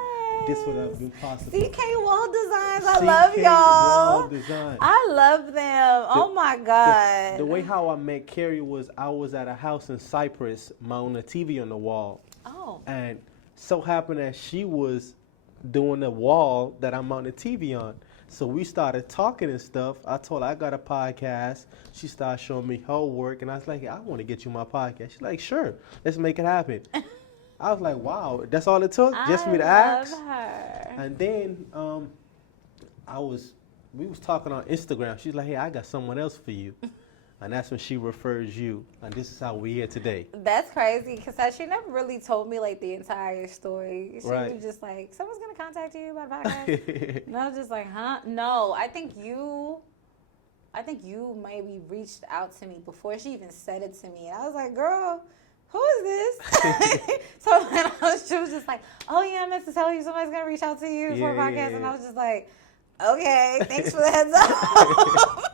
this would have been possible. CK Wall Designs, I CK love y'all. Wall Design. I love them. Oh my God. The way how I met Carrie was I was at a house in Cyprus mounting a TV on the wall. Oh. And so happened that she was doing the wall that I'm mounting the TV on. So we started talking and stuff. I told her I got a podcast. She started showing me her work. And I was like, I want to get you my podcast. She's like, sure, let's make it happen. I was like, wow, that's all it took? Just for me to ask? I love her. And then we was talking on Instagram. She's like, hey, I got someone else for you. And that's when she refers you. And this is how we're here today. That's crazy, because she never really told me, like, the entire story. She Right. was just like, someone's going to contact you about a podcast? And I was just like, huh? No, I think you maybe reached out to me before she even said it to me. And I was like, girl, who is this? So she was just like, oh, yeah, I meant to tell you somebody's going to reach out to you for a podcast. And I was just like, okay, thanks for the heads up.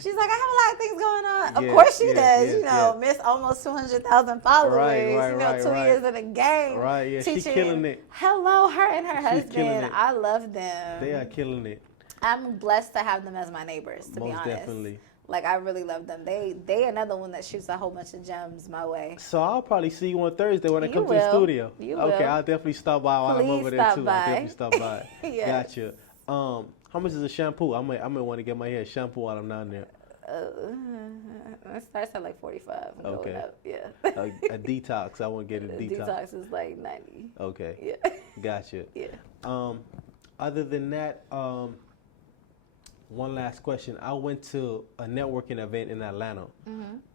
She's like, I have a lot of things going on. Of course she does. Miss almost 200,000 followers. Right, 2 years in the game. Right, yeah, she's killing it. Hello, her and her She's killing husband. it. I love them. They are killing it. I'm blessed to have them as my neighbors, to be Most honest. definitely. Like, I really love them. They another one that shoots a whole bunch of gems my way. So I'll probably see you on Thursday when I You come to the will. studio. You Okay, will. I'll definitely stop by while I'm Please over there stop too. by. I'll definitely stop by. Yeah. Gotcha. How much is a shampoo? I might want to get my hair shampoo while I'm down there. It starts at like 45. And Okay. going up. Yeah. A detox. I want to get a detox. Detox is like 90. Okay. Yeah. Gotcha. Yeah. Other than that, one last question. I went to a networking event in Atlanta,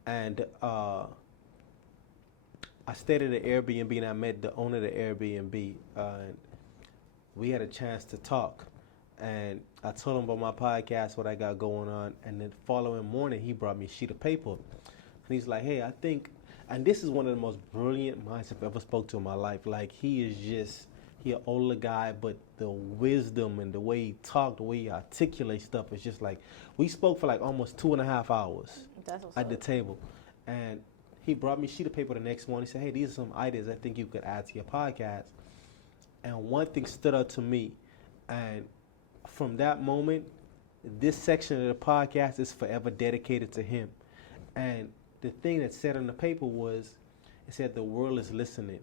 and I stayed at an Airbnb, and I met the owner of the Airbnb. And we had a chance to talk, and I told him about my podcast, what I got going on, and the following morning he brought me a sheet of paper, and he's like, "Hey, I think," and this is one of the most brilliant minds I've ever spoke to in my life. Like, he an older guy, but the wisdom and the way he talked, the way he articulates stuff is just like, we spoke for like almost 2.5 hours at the table. And he brought me a sheet of paper the next morning. He said, hey, these are some ideas I think you could add to your podcast. And one thing stood out to me. And from that moment, this section of the podcast is forever dedicated to him. And the thing that said on the paper was, it said the world is listening.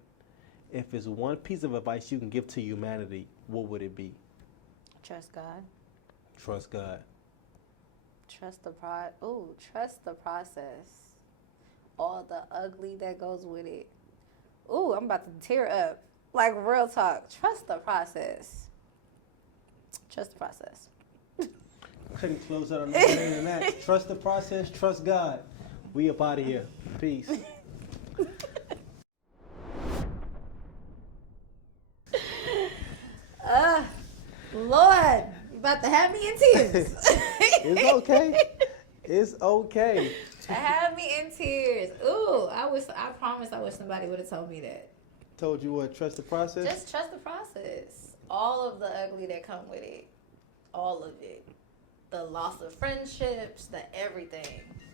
If it's one piece of advice you can give to humanity, what would it be? Trust God. Trust God. Trust the process. All the ugly that goes with it. Ooh, I'm about to tear up. Like, real talk. Trust the process. Trust the process. Couldn't close out on better than that. Trust the process, trust God. We up out of here. Peace. Lord, you about to have me in tears. It's okay. It's okay. Have me in tears. Ooh, I promise I wish somebody would have told me that. Told you what? Trust the process? Just trust the process. All of the ugly that come with it. All of it. The loss of friendships, the everything.